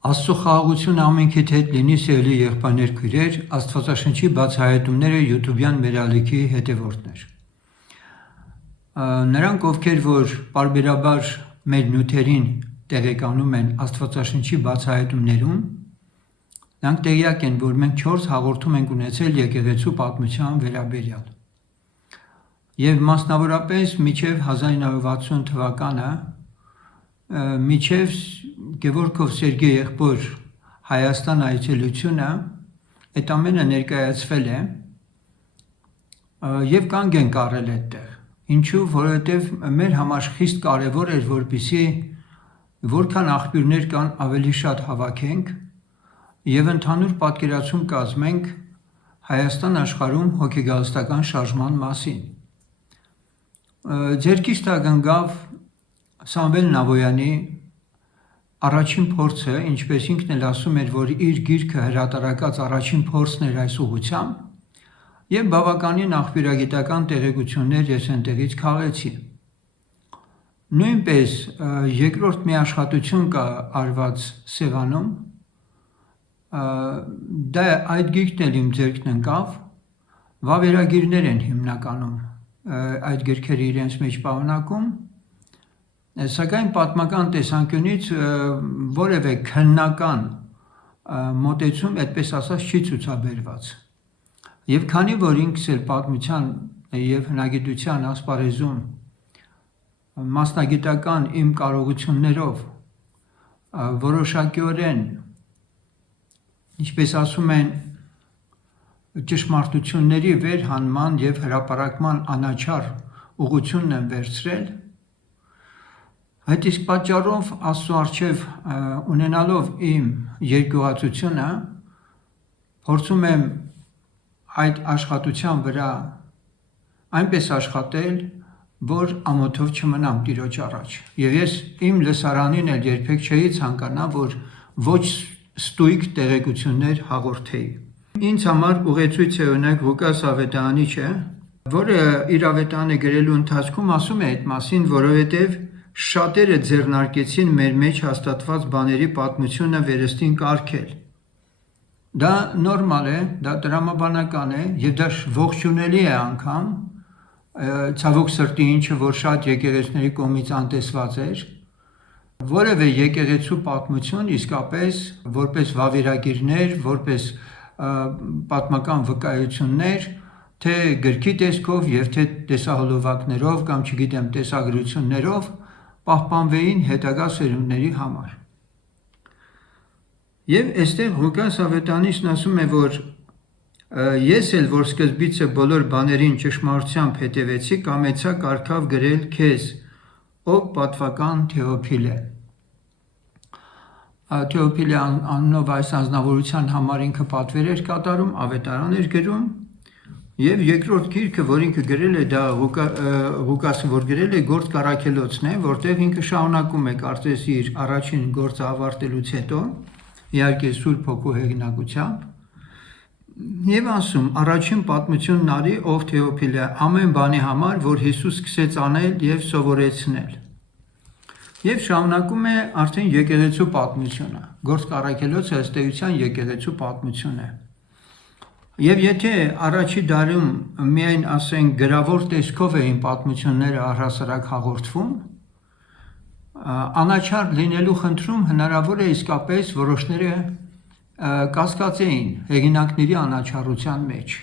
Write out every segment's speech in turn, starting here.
Աստծո խաղաղությունը ամենքիդ հետ լինի, սիրելի եղբայրներ, քույրեր, Աստվածաշնչի բացահայտումները YouTube-յան մեր ալիքի հետևորդներ։ Նրանք, ովքեր որ պարբերաբար մեր նյութերին տեղեկանում են Աստվածաշնչի բացահայտումներում, նրանք տեղյակ են, որ մենք 4 հաղորդում ենք ունեցել եկեղեցու պատմության վերաբերյալ։ Եվ մասնավորապես մինչև 1960 թվականը մինչև Գևորգով Սերգեյ եղբոր Հայաստան այցելությունը այդ ամենը ներկայացվել է եւ կանգ ենք առել այդտեղ։ Ինչու, որովհետեւ մեր համար խիստ կարեւոր էր, որպեսզի որքան աղբյուրներ կան ավելի շատ հավաքենք եւ ընդհանուր պատկերացում կազմենք Հայաստան աշխարհում հոգեգալստական շարժման մասին։ Ձերքից տագնգավ Սամվել Նավոյանի առաջին փորձը, ինչպես ինքն էլ ասում էր, որ իր գիրքը հրատարակած առաջին փորձն էր այս ուղղությամբ եւ բավականին աղբյուրագիտական տեղեկություններ ես այնտեղից քաղեցի։ Նույնպես երկրորդ մի աշխատություն կա արված Սևանում, դա այդ գիրքն էլ իմ ձեռքն ընկավ, վավերագիրներ են հիմնականում այդ գրքերը իրենց մեջ պարունակում, սակայն պատմական տեսանկյունից որևէ քննական մոտեցում այդպես ասած չի ցուցաբերված։ Եվ քանի որ ինքս էլ պատմության եւ հնագիտության ասպարեզում մասնագիտական իմ կարողություններով որոշակիորեն, ինչպես ասում են, ճշմարտությունների վերհանման եւ հրապարակման անաչառ ուղղությունն եմ վերցրել, այդ իսկ պատճառով Աստծո առջև ունենալով իմ երկյուղացությունը փորձում եմ այդ աշխատության վրա այնպես աշխատել, որ ամոթով չմնամ Տիրոջ առաջ։ Եվ ես իմ լսարանին էլ երբեք չէի ցանկանա, որ ոչ ստույգ տեղեկություններ հաղորդեի։ Ինձ համար ուղեցույց է օրինակ Ղուկաս Ավետարանիչը, որը իր ավետարանը գրելու ընթացքում ասում է այդ մասին, որովհետև շատերը ձեռնարկեցին մեր մեջ հաստատված բաների պատմությունը վերստին կարգել։ Դա նորմալ է, դա տրամաբանական է եւ դա ողջունելի է անգամ, ցավոք սրտի ինչը որ շատ եկեղեցիների կողմից անտեսված էր, որևէ եկեղեցու պատմություն իսկապես որպես վավերագիրներ, որպես պատմական վկայություններ, թե գրքի տեսքով եւ թե տեսահոլովակներով կամ չգիտեմ տեսագրություններով պահպանվեին հետագա սերունդների համար։ Եվ այստեղ Ղուկաս Ավետարանիչն ասում է, որ ես էլ որ սկզբից բոլոր բաներին ճշմարտությամբ հետևեցի, կամեցա կարգավ գրել քեզ, ով պատվական Թեոփիլ է։ Թեոփիլի անունով այս անձնավորության համար ինքը պատվեր էր կատարում, ավետարան էր գրում, եւ երկրորդ գիրքը, որ ինքը գրել է, դա Ղուկասը որ գրել է, Գործ Կարաքելոցն է, որտեղ ինքը շարունակում է կարծես իր առաջին գործը ավարտելուց հետո, իհարկե Սուրբ Հոգու հեղինակությամբ, եւ ասում. առաջին պատմությունն արի, ով Թեոփիլ է, ամեն բանի համար, որ Հիսուս սկսեց անել եւ սովորեցնել։ Եվ շարունակում է արդեն եկեղեցու պատմությունը։ Գործ Կարաքելոցը ըստ էության եկեղեցու պատմություն է։ Եվ եթե առաջի դարում միայն ասենք գրավոր տեսքով էին պատմությունները առհասարակ հաղորդվում, անաչառ լինելու խնդրում հնարավոր է իսկապես որոշները կասկածեին հեղինակների անաչառության մեջ։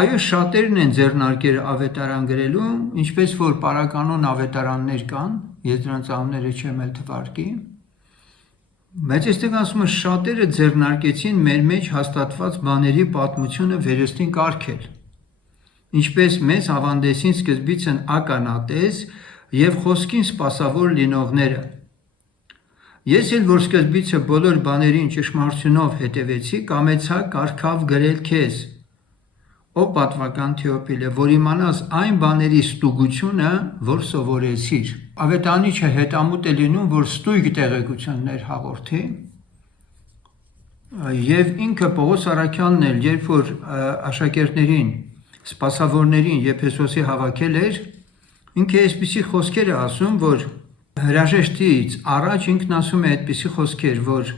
Այո, շատերն են ձեռնարկել ավետարան գրելու, ինչպես որ պարականոն ավետարաններ կան, ես դրանց անունները չեմ էլ թվարկի, բայց այստեղ ասում է շատերը ձեռնարկեցին մեր մեջ հաստատված բաների պատմությունը վերստին կարգել, ինչպես մեզ հավանդեցին սկզբից են ականատես եւ խոսքին սպասավոր լինողները։ Ես էլ որ սկզբից բոլոր բաներին ճշմարտությունով հետևեցի, կամեցա կարգավ գրել քեզ, ով պատվական Թեոփիլ է, որ իմանաս այն բաների ստուգությունը, որ սովորեցիր։ Ավետարանիչը հետամուտ է լինում, որ ստույգ տեղեկություններ հաղորդի, եւ ինքը Պողոս Առաքյալն էլ, երբ որ աշակերտներին, սպասավորներին Եփեսոսի հավաքել էր, ինքը այսպիսի խոսքեր է ասում, որ հրաժեշտից առաջ ինքն ասում է այդպիսի խոսքեր, որ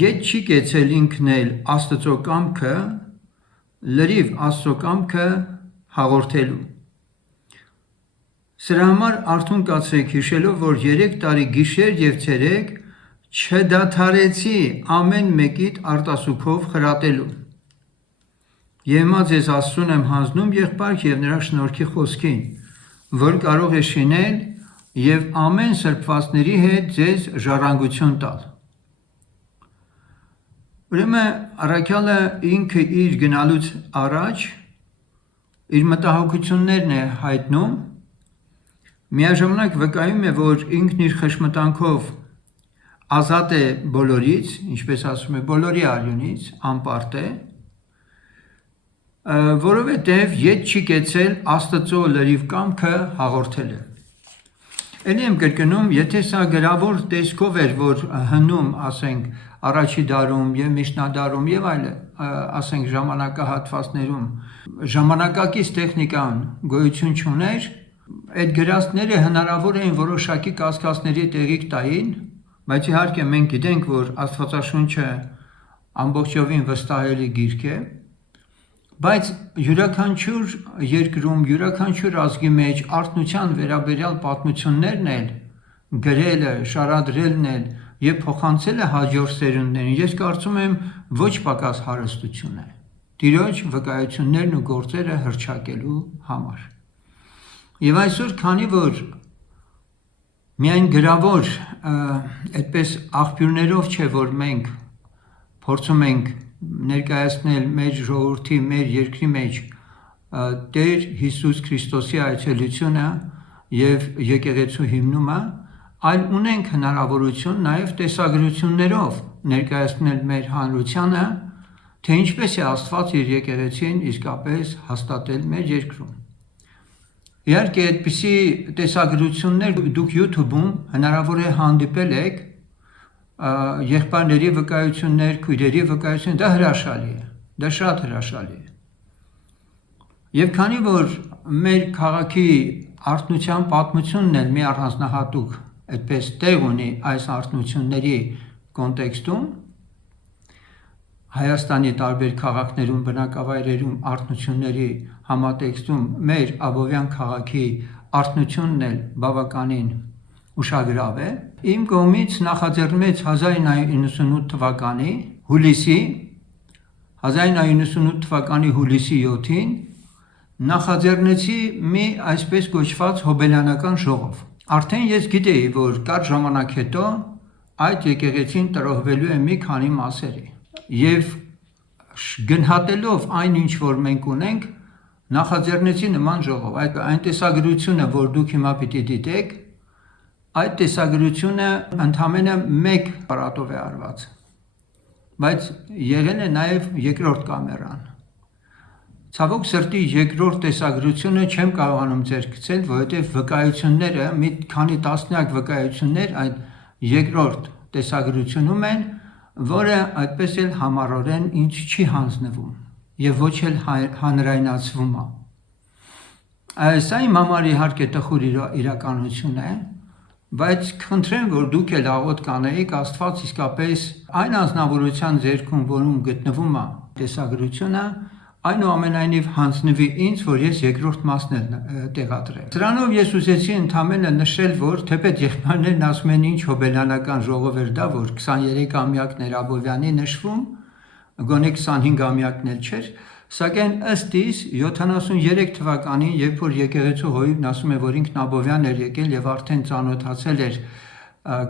ետ չի կեցել ինքն էլ Աստծո կամքը, լրիվ Աստծո կամքը հաղորդելու։ Սրա համար արթուն կացրեք հիշելով, որ 3 տարի գիշեր և ցերեկ չդադարեցի ամեն մեկիդ արտասուքով խրատելու։ Եվ հիմա ձեզ Աստծուն եմ հանձնում եղբայրք և նրա շնորհքի խոսքին, որ կարող է շինել և ամեն սրբվածների հետ ձեզ ժառանգություն տալ։ Ուրեմն առաքյալը ինքը իր գնալուց առաջ իր մտահոգություններն է հայտնում, միաժամանակ վկայում է, որ ինքն իր խշմտանքով ազատ է բոլորից, ինչպես ասում է, բոլորի արյունից, անպարտ է, որովհետև ետ չի կեցել Աստծո լրիվ կամքը հաղորդել է։ Էլի եմ կրկնում, եթե սա գրավոր տեսքով էր, որ հնում, ասենք, առաջի դարում և միջնադարում և այլ, ասենք, ժամանակահատվածներում ժամանակակից տեխնիկան գոյություն չուներ, այդ գրածները հնարավոր էին որոշակի կասկածների տեղիք տային, բայց իհարկե մենք գիտենք, որ Աստվածաշունչը ամբողջովին վստահելի գիրք է, բայց յուրաքանչյուր երկրում, յուրաքանչյուր ազգի մեջ արթնության վերաբերյալ պատմություններն էլ գրելը, շարադրելն էլ և փոխանցելը հաջորդ սերունդներին, ես կարծում եմ ոչ պակաս հարստություն է Տիրոջ վկայություններն ու գործերը հռչակելու համար։ Եվ այսօր, քանի որ միայն գրավոր այդպես աղբյուրներով չէ, որ մենք փորձում ենք ներկայացնել մեր ժողովրդի, մեր երկրի մեջ Տեր Հիսուս Քրիստոսի այցելությունը և եկեղեցու հիմնումը, այլ ունենք հնարավորություն նաև տեսագրություններով ներկայացնել մեր հանրությանը, թե ինչպես է Աստված իր եկեղեցին իսկապես հաստատել մեր երկրում։ Իհարկե, այդպիսի տեսագրություններ դուք YouTube-ում հնարավոր է հանդիպել եք, եղբայրների վկայություններ, քույրերի վկայություններ, դա հրաշալի է, դա շատ հրաշալի է։ Եվ քանի որ մեր քաղաքի արթնության պատմությունն էլ մի առանձնահատուկ այդպես տեղ ունի այս արթնությունների կոնտեքստում, Հայաստանի տարբեր քաղաքներում, բնակավայրերում արթնությունների համատեքստում մեր Աբովյան քաղաքի արթնությունն էլ բավականին ուշագրավ է, իմ կողմից նախաձեռնվեց 1998 թվականի հուլիսի 7-ին նախաձեռնեցի մի այսպես կոչված հոբելյանական ժողով։ Արդեն ես գիտեի, որ կարճ ժամանակ հետո այդ եկեղեցին տրոհվելու է մի քանի մասերի։ Եվ գնահատելով այն, ինչ որ մենք ունենք, նախաձեռնեցի նման ժողով։ Այն տեսագրությունը, որ դուք հիմա պիտի դիտեք, այդ տեսագրությունը ընդամենը մեկ ապարատով է արված, բայց եղել է նաև երկրորդ կամերան։ Ցավոք սրտի երկրորդ տեսագրությունը չեմ կարողանում ձեռք գցել, որովհետև վկայությունները, մի քանի տասնյակ վկայություններ այդ երկրորդ տեսագրությունում են, որը այդպես էլ համառորեն ինձ չի հանձնվում և ոչ էլ հանրայնացվում է։ Սա իմ համար իհարկե տխուր իրականություն է, բայց խնդրեմ, որ դուք էլ աղոտ կանեիք Աստված իսկապես այն անձնավորության ձեռքում, որում գտնվում է տեսագրությունը, այնուամենայնիվ հանձնվի ինձ, որ ես երկրորդ մասն էլ տեղադրեմ։ Սրանով ես ուզեցի ընդամենը նշել, որ թեպետ եղբայրներն ասում են ինչ հոբելյանական ժողով էր դա, որ 23-ամյակն էր Աբովյանի նշվում, գոնե 25-ամյակն էլ չէր, սակայն ըստ իս 73 թվականին, երբ որ եկեղեցու հովիվն ասում է, որ ինքն Աբովյան էր եկել և արդեն ծանոթացել էր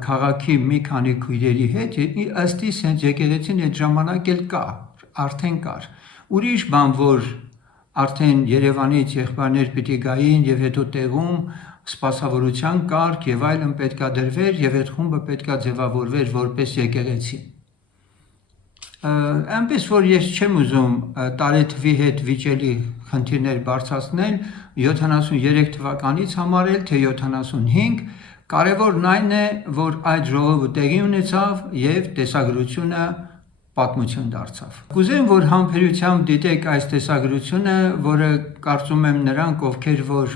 քաղաքի մի քանի քույրերի հետ, ըստ իս հենց եկեղեցին այդ ժամանակ էլ արդեն կար։ Ուրիշ բան, որ արդեն Երևանից եղբայրներ պիտի գային և հետո տեղում սպասավորության կարգ և այլն պետքա դրվեր և այդ խումբը պետքա ձևավորվեր որպես եկեղեցի։ Այնպես որ ես չեմ ուզում տարեթվի հետ վիճելի խնդիրներ բարձրացնել 73 թվականից համարել, թե 75, կարևորն այն է, որ այդ ժողովը տեղի ունեցավ և տեսագրությունը պատմություն դարձավ։ Կուզեմ, որ համբերությամբ դիտեք այս տեսագրությունը, որը կարծում եմ նրանք, ովքեր որ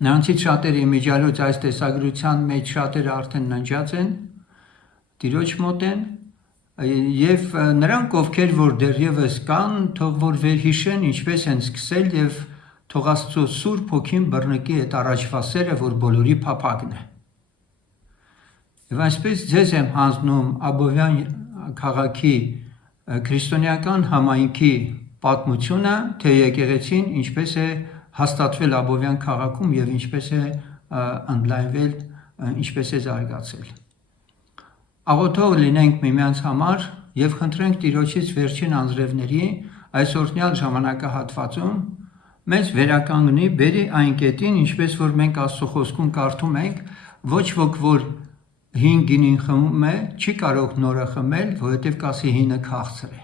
Նրանցից շատերի իմիջիալոց այս տեսագրության մեջ շատերը արդեն ննջած են, Տիրոջ մոտ են, եւ նրանք ովքեր որ դեռևս կան, թող որ վերհիշեն ինչպես են սկսել եւ թող Աստծո Սուրբ Հոգին բռնկի այդ առաջվա սերը, որ բոլորի փափագն է։ Եվ այսպես ձեզ եմ հանձնում Աբովյան քաղաքի քրիստոնեական համայնքի պատմությունը, թե եկեղեցին ինչպես է հաստատվել Աբովյան քաղաքում եւ ինչպես է ընդլայնվել, ինչպես է զարգացել։ Աղոթող լինենք միմյանց համար եւ խնդրենք Տիրոջից վերջին անձրևների այսօրնյալ ժամանակահատվածում մեզ վերականգնի, բերի այն կետին, ինչպես որ մենք Աստծո խոսքում կարդում ենք, ոչ ոք որ հին գինին խմում է, չի կարող նորը խմել, որովհետև կասի հինը քաղցր է։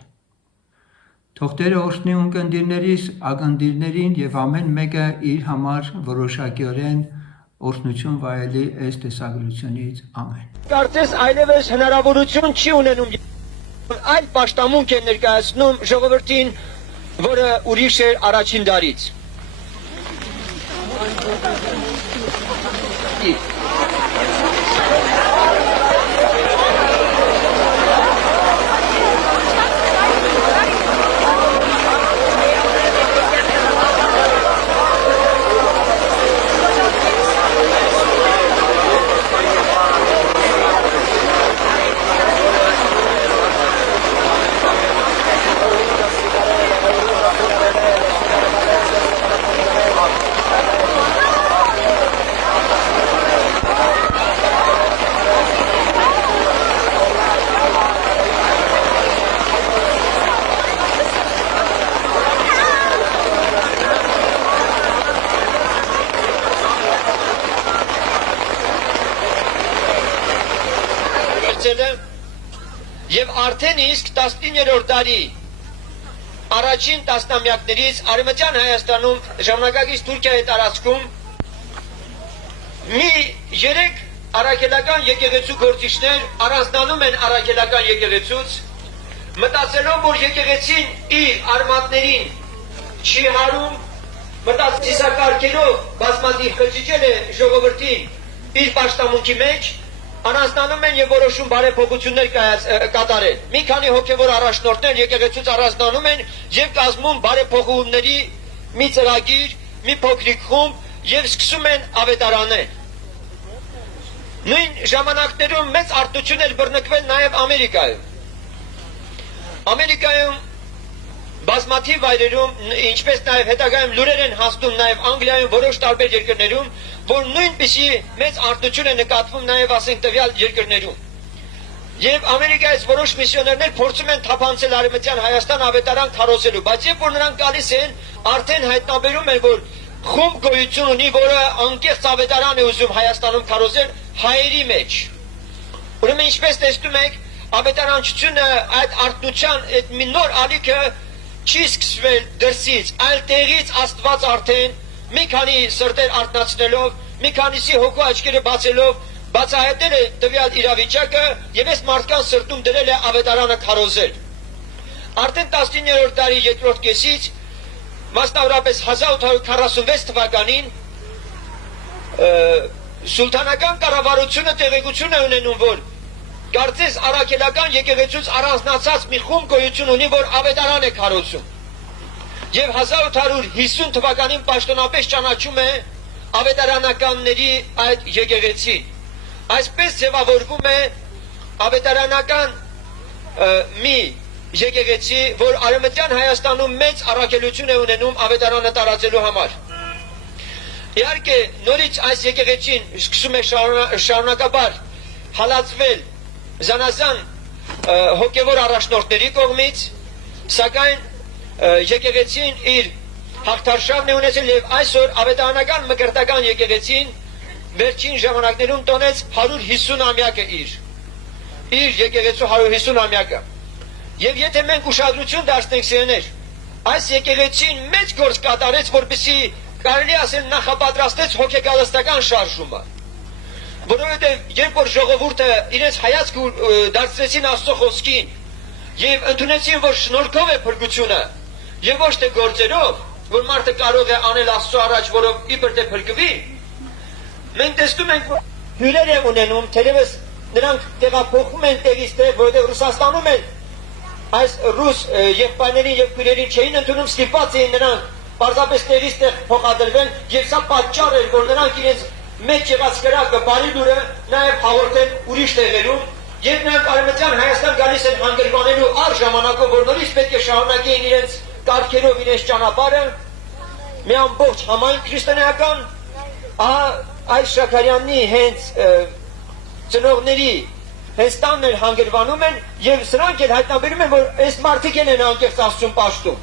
Թող Տերը օրհնի ունկնդիրներիս, ակնդիրներին եւ ամեն մեկը իր համար որոշակիորեն օրհնություն վայելի այս տեսագրությունից, ամեն։ Կարծես այլևս հնարավորություն չի ունենում այլ պաշտամունք է ներկայացնում ժողովրդին, որը ուրիշ էր առաջին դարից։ Եվ արդեն իսկ 19-րդ դարի առաջին տասնամյակներից Արևմտյան Հայաստանում ժամանակակից Թուրքիայի տարածքում մի 3 առաքելական եկեղեցու գործիչներ առանձնանում են առաքելական եկեղեցուց, մտածելով, որ եկեղեցին իր արմատներին չի հարում, մտածիսակարգելով բազմաթիվ խճճել է ժողովրդին իր պաշտամունքի մեջ, առանձնանում են եւ որոշում բարեփոխություններ կատարել։ Մի քանի հոգեվոր առաջնորդներ եկեղեցուց առանձնանում են եւ կազմում բարեփոխումների մի ծրագիր, մի փոքրիկ խումբ եւ սկսում են ավետարանել։ Նույն ժամանակներում մեծ արտություն էր բռնկվել նաեւ Ամերիկայում։ Ամերիկայում բազմաթիվ վայրերում, ինչպես նաեւ հետագայում լուրեր են հասնում նաեւ Անգլիայում, որոշ տարբեր երկրներում, որ նույնպիսի մեծ արտություն է նկատվում նաև ասենք տվյալ երկրներում։ Եվ Ամերիկայից որոշ միսիոներներ փորձում են թափանցել Արևմտյան Հայաստան ավետարան քարոզելու, բայց երբ որ նրանք գալիս են, արդեն հայտնաբերում են, որ խումբ գոյություն ունի, որը անկեղծ ավետարան է ուզում Հայաստանում քարոզել հայերի մեջ։ Ուրեմն ինչպես տեսնում եք, ավետարանչությունը այդ արտության այդ մի նոր ալիքը չի սկսվել դրսից, այլ տեղից Աստված արդեն մի քանի սրտեր արթնացնելով, մի քանիսի հոգու աչքերը բացելով, բացահայտել է տվյալ իրավիճակը եւ այս մարդկանց սրտում դրել է ավետարանը քարոզել։ Արդեն 19-րդ դարի երկրորդ կեսից, մասնավորապես 1846 թվականին սուլթանական կառավարությունը տեղեկություն է ունենում, որ կարծես առաքելական եկեղեցուց առանձնացած մի խումբ գոյություն ունի, որ ավետարան է քարոզում։ Եվ 1850 թվականին պաշտոնապես ճանաչում է ավետարանականների այդ եկեղեցին։ Այսպես ձևավորվում է ավետարանական մի եկեղեցի, որ Արևմտյան Հայաստանում մեծ առաքելություն է ունենում ավետարանը տարածելու համար։ Իհարկե, նորից այս եկեղեցին սկսում է շարունակաբար հալածվել զանազան հոգևոր առաջնորդների կողմից, սակայն եկեղեցին իր հաղթարշավն է ունեցել եւ այսօր ավետարանական մկրտական եկեղեցին վերջին ժամանակներում տոնեց 150-ամյակը իր եկեղեցու 150-ամյակը։ Եվ եթե մենք ուշադրություն դարձնենք սիրելիներ, այս եկեղեցին մեծ գործ կատարեց, որպեսզի կարելի ասել նախապատրաստեց հոգեկալստական շարժումը։ Որովհետև երբ որ ժողովուրդը իրենց հայացքը դարձրեցին Աստծո խոսքին եւ ընդունեցին, որ շնորհքով է փրկությունը եւ ոչ թե գործերով, որ մարդը կարող է անել Աստծո առաջ, որով իբր թե փրկվի, Մենք տեսնում ենք, որ հյուրեր են ունենում, թերևս նրանք տեղափոխվում են տեղից տեղ, որովհետև Ռուսաստանում են այս ռուս եղբայրներին եւ քույրերին չէին ընդունում, ստիպված էին նրանք պարզապես տեղից տեղ փոխադրվեն, եւ սա պատճառ էր, որ նրանք իրենց մեջ եղած կրակը, բարի դուրը նաեւ հաղորդեն ուրիշ տեղերում, եւ նրանք Արևմտյան Հայաստան գալիս են հանգրվանելու առ ժամանակով, որ նորից պետք է շարունակեին իրենց կարգերով իրենց ճանապարհը, մի ամբողջ համայն քրիստոնեական, այս Շաքարյանի հենց ծնողների հենց տանն էլ հանգրվանում են եւ սրանք էլ հայտնաբերում են, որ այս մարդիկ են անկեղծ Աստծուն պաշտում,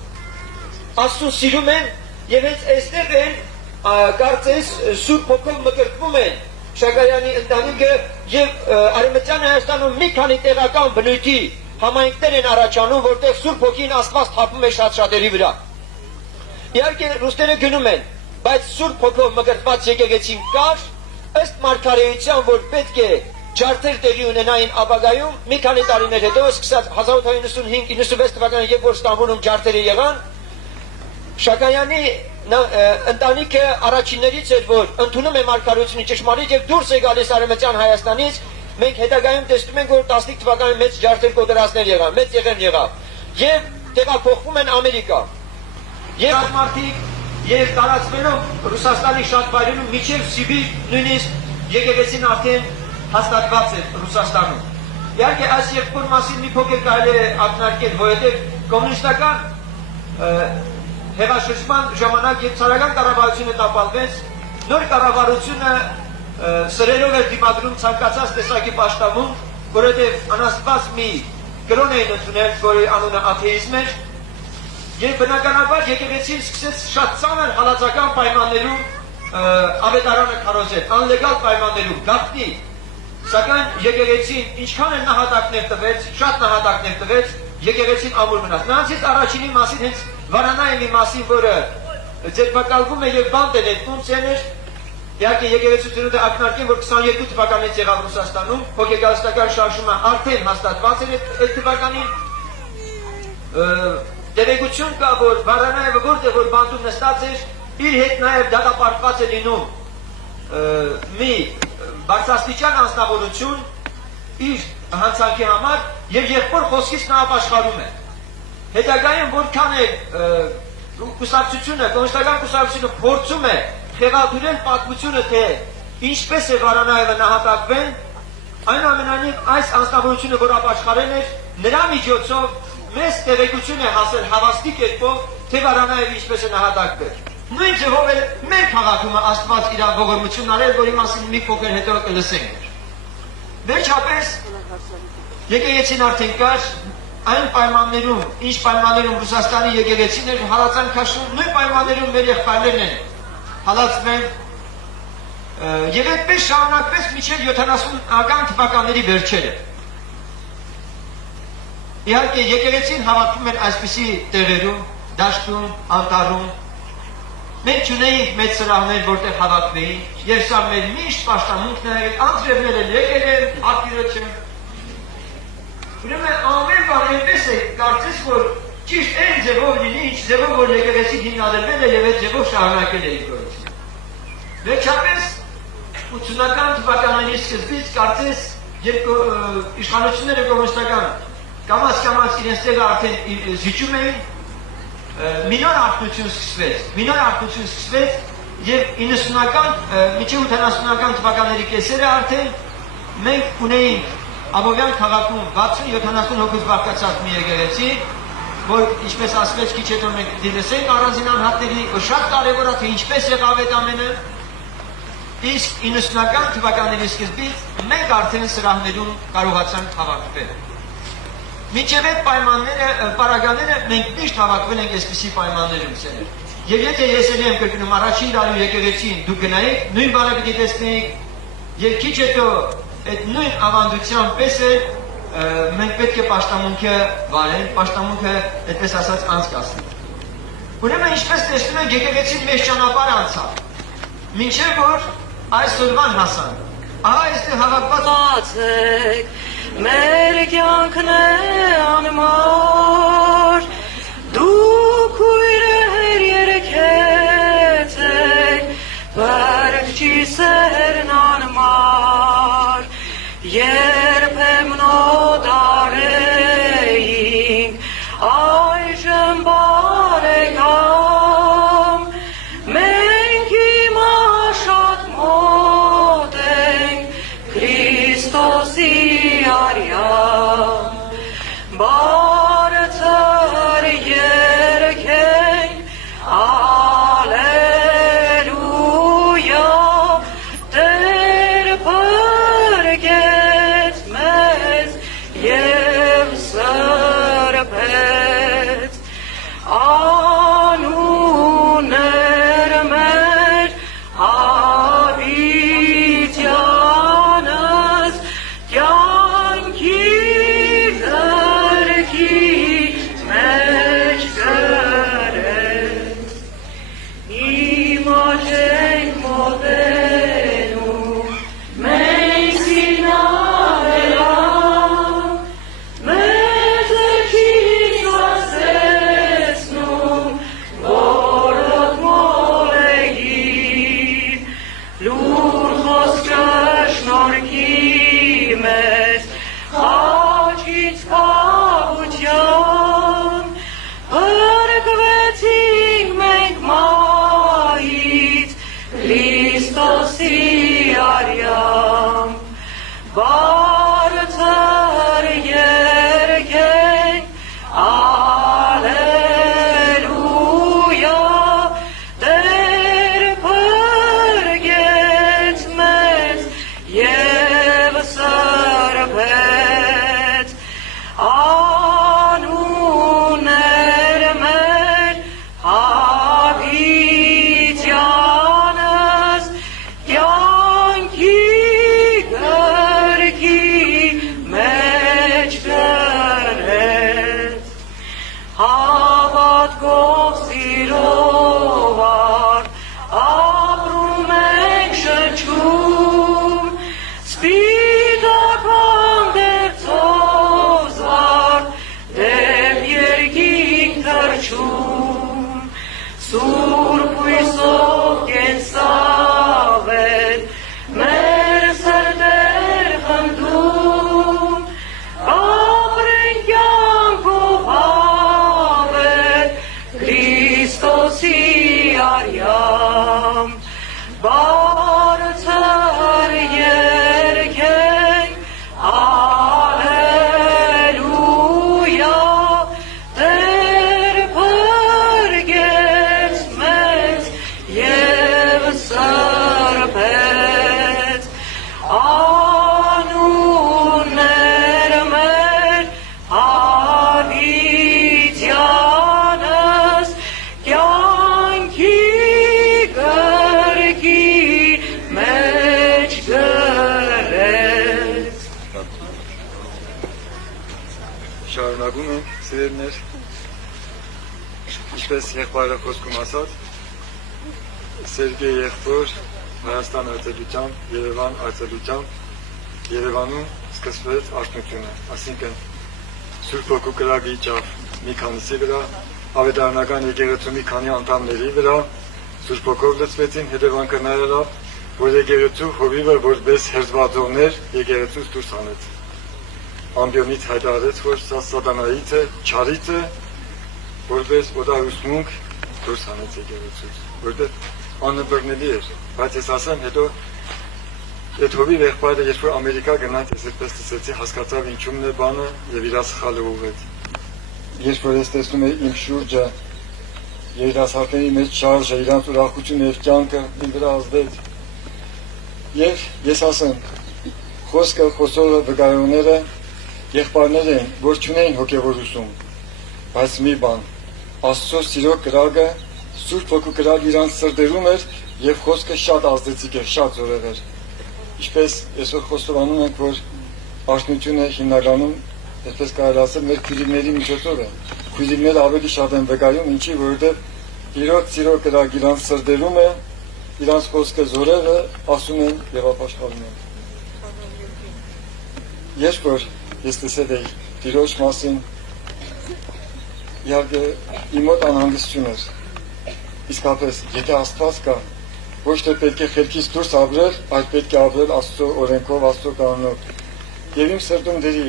Աստծուն սիրում են եւ հենց այստեղ են կարծես Սուրբ Հոգով մկրտվում են Շաքարյանի ընտանիքը եւ Արևմտյան Հայաստանում մի քանի տեղական բնույթի համայնքներ են առաջանում, որտեղ Սուրբ Հոգին Աստված թափում է շատ-շատերի վրա։ Իհարկե ռուսները գնում են, բայց Սուրբ Հոգով մկրտված եկեղեցին կար, ըստ մարգարեության, որ պետք է ջարդեր տեղի ունենային ապագայում, մի քանի տարիներ հետո, սկսած 1895-96 թվականին, երբ որ Ստամբուլում ջարդերը եղան, Շաքարյանի ընտանիքը առաջիններից էր, որ ընդունում է մարգարեությունը ճշմարիտ եւ դուրս է գալիս Արևմտյան Հայաստանից։ Մենք հետագայում տեսնում ենք, որ 15 թվականին մեծ ջարդեր կոտրածներ եղան, մեծ եղեմ եղավ եւ տեղափոխվում են Ամերիկա։ Եվ մարդիկ եւ տարածվելով Ռուսաստանի շատ վայրերում միջև Սիբիր, նույնիսկ եկեղեցին արդեն հաստատված է Ռուսաստանում։ Իհարկե այս երկու մասին մի փոքր կարելի է ակնարկել, որովհետեւ կոմունիստական հեղաշրջման ժամանակ երբ ցարական կառավարությունը տապալվեց, նոր կառավարությունը սրելով էր դիմադրում ցանկացած տեսակի պաշտամունք, որովհետև անաստված մի կրոն էին ընդունել, որի անունը աթեիզմ էր, եւ բնականաբար եկեղեցին սկսեց շատ ծանր հալածական պայմաններում ավետարանը քարոզել, անլեգալ պայմաններում, գաղտնի, սակայն եկեղեցին ինչքան էլ նահատակներ տվեց, շատ նահատակներ տվեց, եկեղեցին ամուր մնաց։ Նրանցից առաջինի մասին հենց Վարանայինի մասին, որը ձերբակալվում է եւ բանտ է ներկում ցեներ, իհարկե եկեղեցությունը ակնարկին, որ 22 թվականից եղավ Ռուսաստանում, հոգեգարստական շարժումը արդեն հաստատված էր այդ թվականին, տեղեկություն կա, որ Վարանայինը որտեղ որ բանտում նստած էր, իր հետ նաեւ դատապարտված է լինում մի բարձրաստիճան անձնավորություն իր հանցանքի համար եւ եղբոր խոսքից նա ապաշխարում է։ Հետագայում որքան է կուսակցությունը, կոմունիստական կուսակցությունը փորձում է խեղաթյուրել պատմությունը, թե ինչպես է Վարանայևը նահատակվել, այնուամենայնիվ այս անձնավորությունը, որ ապաշխարել էր, նրա միջոցով մեծ տեղեկություն է հասել հավաստի կերպով, թե Վարանայևը ինչպես է նահատակվել։ Նույն ձևով էլ մեր քաղաքում Աստված իր ողորմությունն արել, որի մասին մի փոքր հետո կլսենք։ Վերջապես եկեղեցին արդեն կար, այն պայմաններում, ինչ պայմաններում Ռուսաստանի եկեղեցին էր հալածանքաշում, նույն պայմաններում մեր եղբայրներն են հալածվել եւ այդպես շարունակվեց մինչեւ 70-ական թվականների վերջերը։ Իհարկե եկեղեցին հավաքվում էր այսպիսի տեղերում, դաշտում, անտառում։ Մենք չունեինք մեծ սրահներ, որտեղ հավաքվեինք, եւ սա մեր միշտ պաշտամունքն է, անձրևները եկել են, ակիրոջը։ Ուրեմն ամեն բան այնպես է, կարծես որ ճիշտ այն ձևով լինի, ինչ ձևով որ եկեղեցին հիմնադրվել է եւ այդ ձևով շարունակել է իր գործը։ Վերջապես 80-ական թվականների սկզբից կարծես երբ իշխանությունները կոմունիստական կամաց իրենց տեղը արդեն զիջում էին, մինոր արտություն սկսվեց եւ 90-ական մինչեւ 80-ական թվականների կեսերը արդեն մենք ունեինք Աբովյան քաղաքում 60-70 հոգուց բաղկացած մի եկեղեցի, որ ինչպես ասվեց քիչ հետո մենք դիլեսենք առանձին անհատների, որ շատ կարևոր է թե ինչպես եղավ այդ ամենը, իսկ 90-ական թվականների սկզբից մենք արդեն սրահներում կարողացանք հավաքվել։ Մինչև այդ պարագաները մենք միշտ հավաքվել ենք այսպիսի պայմաններում ցեներ։ Եվ եթե ես եմ կրկնում առաջին դարու եկեղեցին դուք գնայիք, նույն բանը պիտի տեսնեիք, եւ քիչ հետո այդ նույն ավանդության պես է մենք պետք է պաշտամունքը վարենք, պաշտամունքը այդպես ասած անցկացնենք։ Ուրեմն ինչպես տեսնում եք եկեղեցին մեծ ճանապարհ անցավ, մինչև որ այսօրվան հասան։ Ահա այստեղ հավաքված մեր կյանքն է անմար, դուք ուրեր երգեցեք, վարք չի սերն արյամ, բարձր երգենք, ալելույա, Տեր բարգեց մեզ և սրբեց, անուներ մեր հավիտյանս, կյանքի գրքի մեջ գրեց, իմ աչենք մոտենում, մենք սիրնալեան, մեզ եկից ասեցնում, որոտ մոլեգին, լուր խոսքը շնորհքի մեզ, խաչից կավության, հրկվեցինք մենք մահից, Քրիստոսի արյամ, բարձր երգենք, ալելույա, Տեր բարգեց մեզ և սրբեց, անուներ մեր հավիտյանս, կյանքի գրքի մեջ գրեց, հավատքով սիրով ապրում ենք շնչում, սպիտական դերձով զվարթ, դեպ երկինք թռչում, սուրբ հույսով կենսավել, մեր սրտեր խնդում, ապրենք կյանքով հավել, Քրիստոսի արյամ, բարձր երգենք, ալելույա, Տեր բարգեց մեզ և սրբեց, անուներ մեր հավիտյանս, կյանքի գրքի մեջ գրեց։ Շարունակում ենք, սիրելիներ, ինչպես եղբայրը խոսքում ասաց, Սերգեյ եղբոր Հայաստան այցելությամբ, Երևան այցելությամբ, Երևանում սկսվեց արթնությունը, այսինքն Սուրբ Հոգու կրակը իջավ մի քանիսի վրա, ավետարանական եկեղեցու մի քանի անդամների վրա, Սուրբ Հոգով լցվեցին, հետևանքը նա եղավ, որ եկեղեցու հովիվը որպես հերձվածողներ եկեղեցուց դուրս հանեց։ Ամբիոնից հայտարարեց, որ սա սատանայից է, չարից է, որպես օտարուսմունք դուրս հանեց եկեղեցուց, որտեղ աննվիրնելի էր, բայց ես ասեմ, հետո այդ հովիվ եղբայրը, երբ որ Ամերիկա գնաց, ես այդպես լսեցի, հասկացավ ինչումն է բանը և իր սխալը ուղղեց։ Երբ որ ես տեսնում եմ իմ շուրջը, երիտասարդների մեջ շարժը, իրանց ուրախությունը և կյանքը իմ վրա ազդեց։ Եվ ես ասեմ, խոսքը, խոսողը, վկայողները եղբայրներ են, որ չունեին հոգևոր ուսում, բայց մի բան, Աստծո սիրո կրակը, Սուրբ Հոգու կրակը իրանց սրտերում էր և խոսքը շատ ազդեցիկ էր, շատ զորեղ էր։ Ինչպես այսօր խոստովանում ենք, որ արթնությունը հիմնականում, այսպես կարելի ասել, մեր քույրիկների միջոցով է։ Քույրիկները ավելի շատ են վկայում, ինչի, որովհետև իրոք սիրո կրակ իրանց սրտերում է, իրանց խոսքը զորեղ է, ասում են և ապաշխարում են։ Երբ որ ես տեսել էի Տիրոջ մասին, իհարկե իմ մոտ անհանգստություն էր։ Իսկապես, եթե Աստված կա, ոչ թե պետք է խելքից դուրս ապրել, այլ պետք է ապրել Աստծո օրենքով, Աստծո կանոնով։ Եվ իմ սրտում դերի,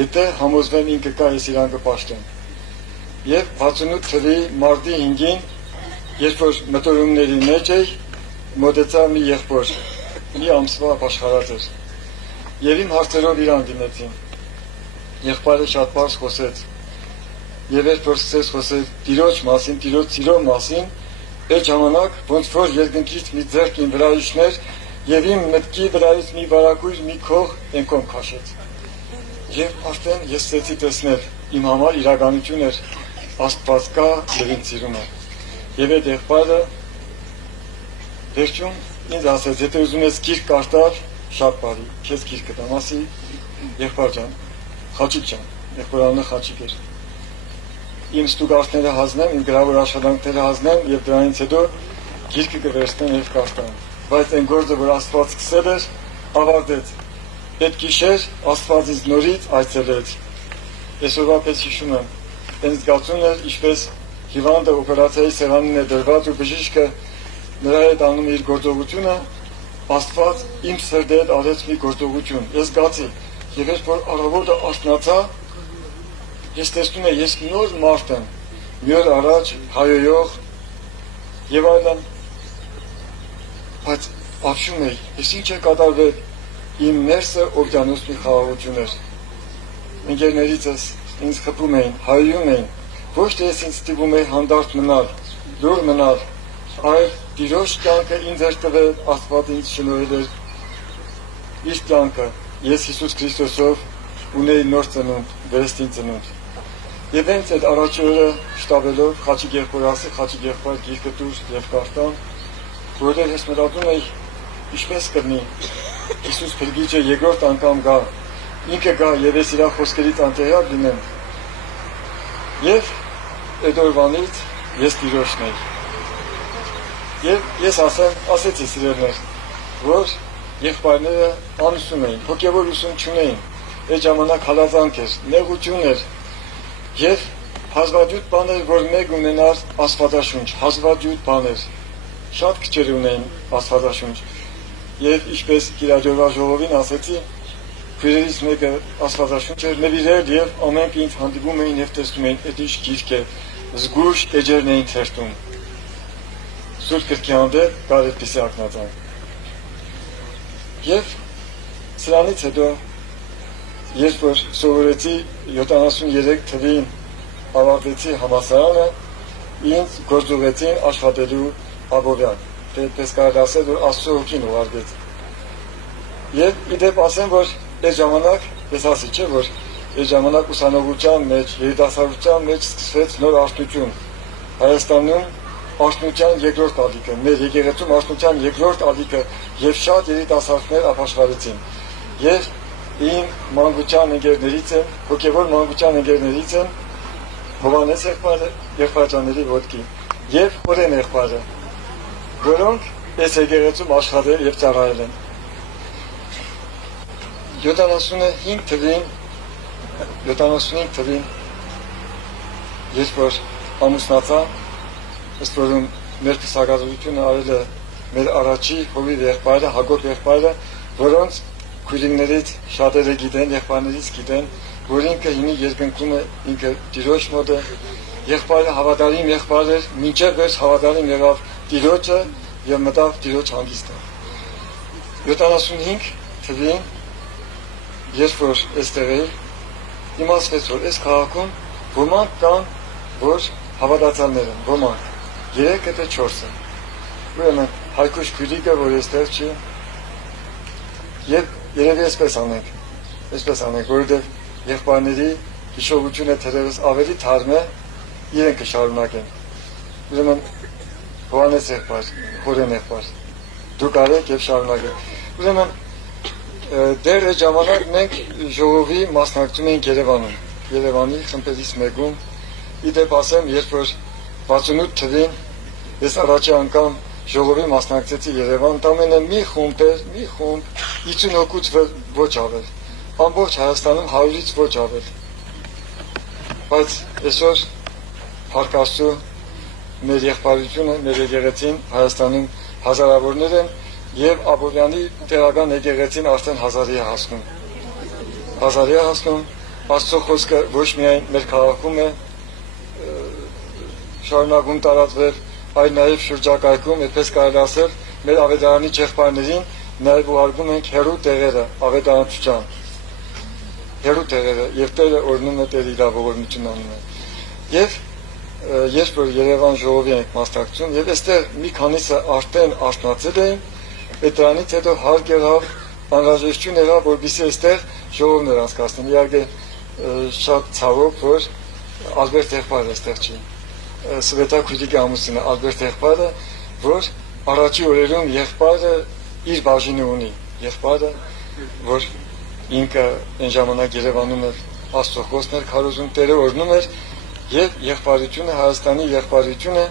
եթե համոզվեմ ինքը կա, ես իրան կպաշտեմ։ Եվ 68 թվի մարտի 5-ին, երբ որ մտորումների մեջ էի, մոտեցա մի եղբոր, մի ամսվա ապաշխարած էր։ Եվ իմ հարցերով իրան դիմեցին։ Եղբայրը շատ բարձ խոսեց։ Եվ երբ որ սկսեց խոսել Տիրոջ մասին, Տիրոջ սիրո մասին, այդ ժամանակ ոնց որ երկնքից մի ձեռք իմ վրա իջներ եւ իմ մտքի վրայից մի վարակույր մի քող ենքոն քաշեց։ Եվ արդեն ես ստեցի տեսնել իմ համար իրականություն էր Աստված կա եւ ինձ սիրում է։ Եվ այդ եղբայրը վերջում ինձ ասեց, եթե ուզում ես գիրք կարդալ, շատ բարի, քեզ գիրք կտամ, ասի եղբայր ջան, Խաչիկ ջան, եղբայրանը Խաչիկ էր։ Իմ ստուգարտները հանձնեմ, իմ գրավոր աշխատանքները հանձնեմ եւ դրանից հետո գիրքը կվերցնեմ եւ կարդամ։ Բայց այն գործը, որ Աստված սկսել էր, ավարտեց։ Այդ գիշեր Աստված ինձ նորից այցելեց։ Այսօրվա պես հիշում եմ, այն զգացումն էր, ինչպես հիվանդը օպերացիայի սեղանին է դրված ու բժիշկը նրա հետ անում իր գործողությունը, Աստված իմ սրտի հետ արեց մի գործողություն։ Ես զգացի, եւ երբ որ առավոտը արթնացա, ես տեսնում եմ, ես նոր մարդ եմ, մի օր առաջ հայոյող եւ այլն, բայց ապշում էի, ես ինչ է կատարվել, իմ ներսը օվկիանոսի խաղաղություն էր։ Ընկերներիցս ինձ խփում էին, հայոյում էին, ոչ թե ես ինձ ստիպում էի հանդարտ մնալ, լուր մնալ, այլ Տիրոջ կյանքը ինձ էր տվել, Աստված ինձ շնորհել էր իր կյանքը, ես Հիսուս Քրիստոսով ունեի նոր ծնունդ, վերստին ծնունդ։ Եվ հենց այդ առաջի օրը շտաբելով Խաչիկ եղբայր ասի, Խաչիկ եղբայր գիրքը տուր եւ կարդամ, որովհետեւ ես մտածում էի ինչպես կլինի Հիսուս Փրկիչը երկրորդ անգամ գա, ինքը գա եւ ես իր խոսքերից անտեղյակ լինեմ։ Եվ այդ օրվանից ես Տիրոջն էի։ Եվ ես ասեցի սիրելիներ, որ եղբայրները անուսում էին, հոգևոր ուսում չունեին, այդ ժամանակ հալածանք էր, նեղություն էր, եւ հազվադյուտ բաներ, որ մեկ ունենար Աստվածաշունչ, հազվադյուտ բաներ, շատ քչեր ունեին Աստվածաշունչ, եւ ինչպես Կիրաջորվա ժողովին ասեցի, քույրերից մեկը Աստվածաշունչ էր նվիրել եւ ամենք ինձ հանդիպում էին եւ տեսնում էին, այդ ինչ գիրք է, զգույշ էջերն էին թերթում։ Սուրբ գրքի հանդեպ կար այդպիսի ակնածանք։ Եվ սրանից հետո, երբ որ սովորեցի 73 թվին ավարտեցի համալսարանը, ինձ գործուղեցին աշխատելու Աբովյան։ Այդպես կարող ասել, որ Աստծո հոգին ուղարկեց։ Եվ իդեպ ասեմ, որ այդ ժամանակ, ես ասի չէ, որ այդ ժամանակ ուսանողության մեջ, երիտասարդության մեջ սկսվեց նոր արթնություն։ Հայաստանում Արթնության երկրորդ ալիքը, մեր եկեղեցում արթնության երկրորդ ալիքը եւ շատ երիտասարդներ ապաշխարեցին։ Եվ իմ մանկության ընկերներից են, հոգևոր մանկության ընկերներից են Հովհաննես եղբայրը, եղբայրների ոտքի եւ Օրեն եղբայրը, որոնք այս եկեղեցում աշխատել եւ ծառայել են։ 75 թվին երբ որ ամուսնացա, ըստ որում մեր փսակադրությունը արել է մեր առաջի Հովիվ եղբայրը, Հակոբ եղբայրը, որոնց քույրիկներից շատերը գիտեն, եղբայրներից գիտեն, որ ինքը հիմի երկնքում է, ինքը Տիրոջ մոտ է, եղբայրը հավատարիմ եղբայր էր, մինչև վերջ հավատարիմ եղավ Տիրոջը եւ մտավ Տիրոջ հանգիստը։ 75 թվին, երբ որ այստեղ էի, իմացվեց, որ այս քաղաքում ոմանք կան, որ հավատացյալներ են, ոմանք, 3 թե 4 են։ Ուրեմն Հայկուշ քույրիկը, որ այստեղ չի, եւ երևի այսպես անենք, որովհետեւ եղբայրների հիշողությունը թերևս ավելի թարմ է, իրենք կշարունակեն։ Ուրեմն Հովհաննես եղբայր, Օրեն եղբայր, դուք արեք եւ շարունակեք։ Ուրեմն դեռ այդ ժամանակ մենք ժողովի մասնակցում էինք Երևանի խմբերից մեկում։ Իդեպ ասեմ, երբ որ 68 թվին ես առաջի անգամ ժողովի մասնակցեցի Երևան, տամենը մի խումբ 50 հոգուց ոչ ավել, ամբողջ Հայաստանում 100-ից ոչ ավել, բայց այսօր փառք Աստծո մեր եղբայրությունը, մեր եկեղեցին Հայաստանում հազարավորներ են եւ Աբովյանի տեղական եկեղեցին արդեն 1000-ի է հասնում, Աստծո խոսքը ոչ միայն մեր քաղաքում է շարունակում տարածվել, այլ նաև շրջակայքում, այդպես կարելի ասել, մեր ավետարանի եղբայրներին նաև ուղարկում ենք հերու տեղերը ավետարանչության հերու տեղերը եւ Տերը օրհնում է Տեր իրավողորմություն անում է եւ երբ որ Երևան ժողովի ենք մասնակցում եւ այստեղ մի քանիսը արդեն արթնացել էին այդ դրանից հետո հարկ եղավ անհրաժեշտություն եղավ որպեսզի այստեղ ժողովներ անցկացնեն իհարկե շատ ցավոք որ Ալբերտ եղբայրը այստեղ չի Սվետա Քուդիկի ամուսինը Ալբերտ եղբայրը որ առաջի օրերում եղբայրը իր բաժինը ունի եղբայրը որ ինքը այն ժամանակ Երևանում էր Աստծո խոսքն էր քարոզում Տերը օրհնում էր եւ եղբայրությունը Հայաստանի եղբայրությունը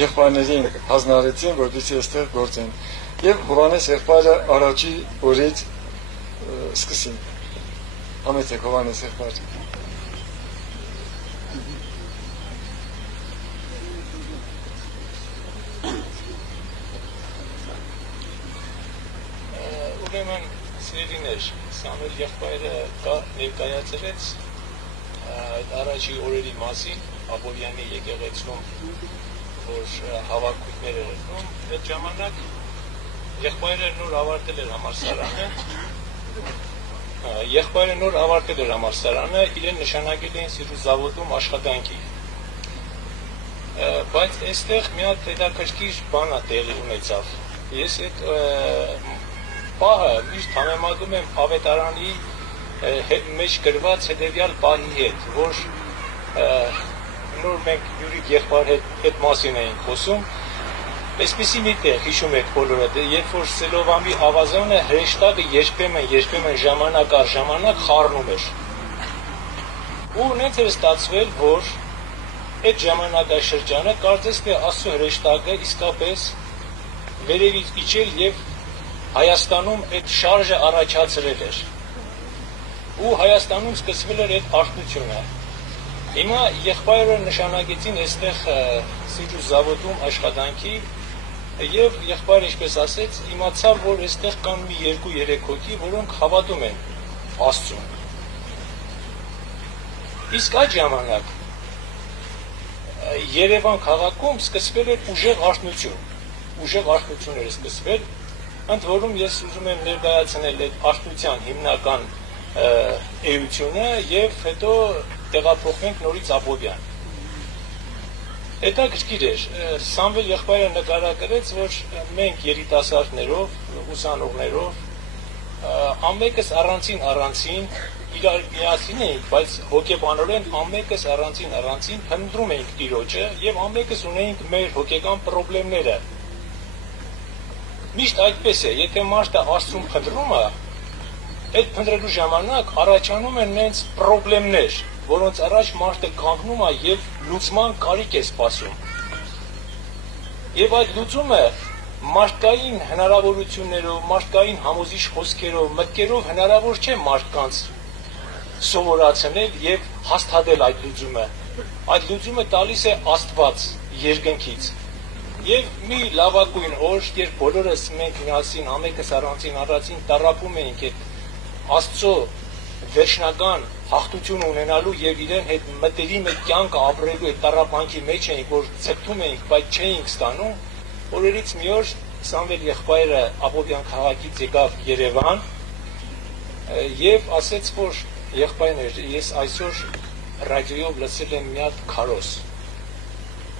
եղբայրներին հանձնարարեցին որպեսզի այստեղ գործեն եւ Հովանես եղբայրը առաջի օրից սկսին համեցեք Հովանես եղբայրը Ուրեմն սիրելիներ, Սամվել եղբայրը կա ներկայացրեց այդ առաջի օրերի մասին Աբովյանի եկեղեցում, որ հավաքույթներ էր եղնում, այդ ժամանակ եղբայրը նոր ավարտել էր համալսարանը, իրեն նշանակել էին Սիրուս զավոդում աշխատանքի։ Բայց այստեղ մի հատ հետաքրքիր բան տեղի ունեցավ։ Ես այդ պահը միշտ համեմատում եմ ավետարանի մեջ գրված հետևյալ պահի հետ, որ նոր մենք Յուրիկ եղբայր հետ մասին էինք խոսում, այսպիսի մի տեղ հիշում եք բոլորը, երբ որ Սելովամի ավազանը հրեշտակը երբեմն ժամանակ առ ժամանակ խառնում էր։ Ու նենց էր ստացվել, որ այդ ժամանակաշրջանը կարծես թե Աստծո հրեշտակը իսկապես վերևից իջել եւ Հայաստանում այդ շարժը առաջացրել էր ու Հայաստանում սկսվել էր այդ արթնությունը հիմա եղբայրը նշանակեցին այստեղ Սիրուս զավոդում աշխատանքի եւ եղբայրը ինչպես ասեց իմացավ որ այստեղ կան մի 2-3 հոգի որոնք հավատում են Աստծուն իսկ այդ ժամանակ Երևան քաղաքում սկսվել էր ուժեղ արթնություն էր սկսվել Ընդ որում ես ուզում եմ ներկայացնել այդ արթնության հիմնական էությունը եւ հետո տեղափոխենք նորից Աբովյան։ Հետաքրքիր էր, Սամվել եղբայրը նկարագրեց, որ մենք երիտասարդներով, ուսանողներով ամենքս առանցին իրար միասին էինք, բայց հոգեբանորեն ամենքս առանցին փնտրում էինք Տիրոջը եւ ամենքս ունեինք մեր հոգեկան խնդիրները։ Միշտ այդպես է, եթե մարդը Աստծուն փնտրում է, այդ փնտրելու ժամանակ առաջանում են նենց խնդիրներ, որոնց առաջ մարդը կանգնում է եւ լուծման կարիք է սպասում։ Եվ այդ լուծումը մարդկային հնարավորություններով, մարդկային համոզիչ խոսքերով, մտքերով հնարավոր չէ մարդկանց սովորացնել եւ հաստատել այդ լուծումը։ Այդ լուծումը տալիս է Աստված երկնքից։ Եվ մի լավագույն օր, երբ բոլորս մենք միասին ամենքս առանցին տառապում էինք այդ Աստծո վերջնական հաղթություն ունենալու եւ իրեն հետ մտերիմ այդ կյանքը ապրելու այդ տառապանքի մեջ էինք, որ ցկտում էինք, բայց չէինք ստանում, օրերից մի օր Սամվել եղբայրը Աբովյան քաղաքից եկավ Երևան եւ ասեց, որ եղբայրներ, ես այսօր ռադիոյով լսել եմ մի հատ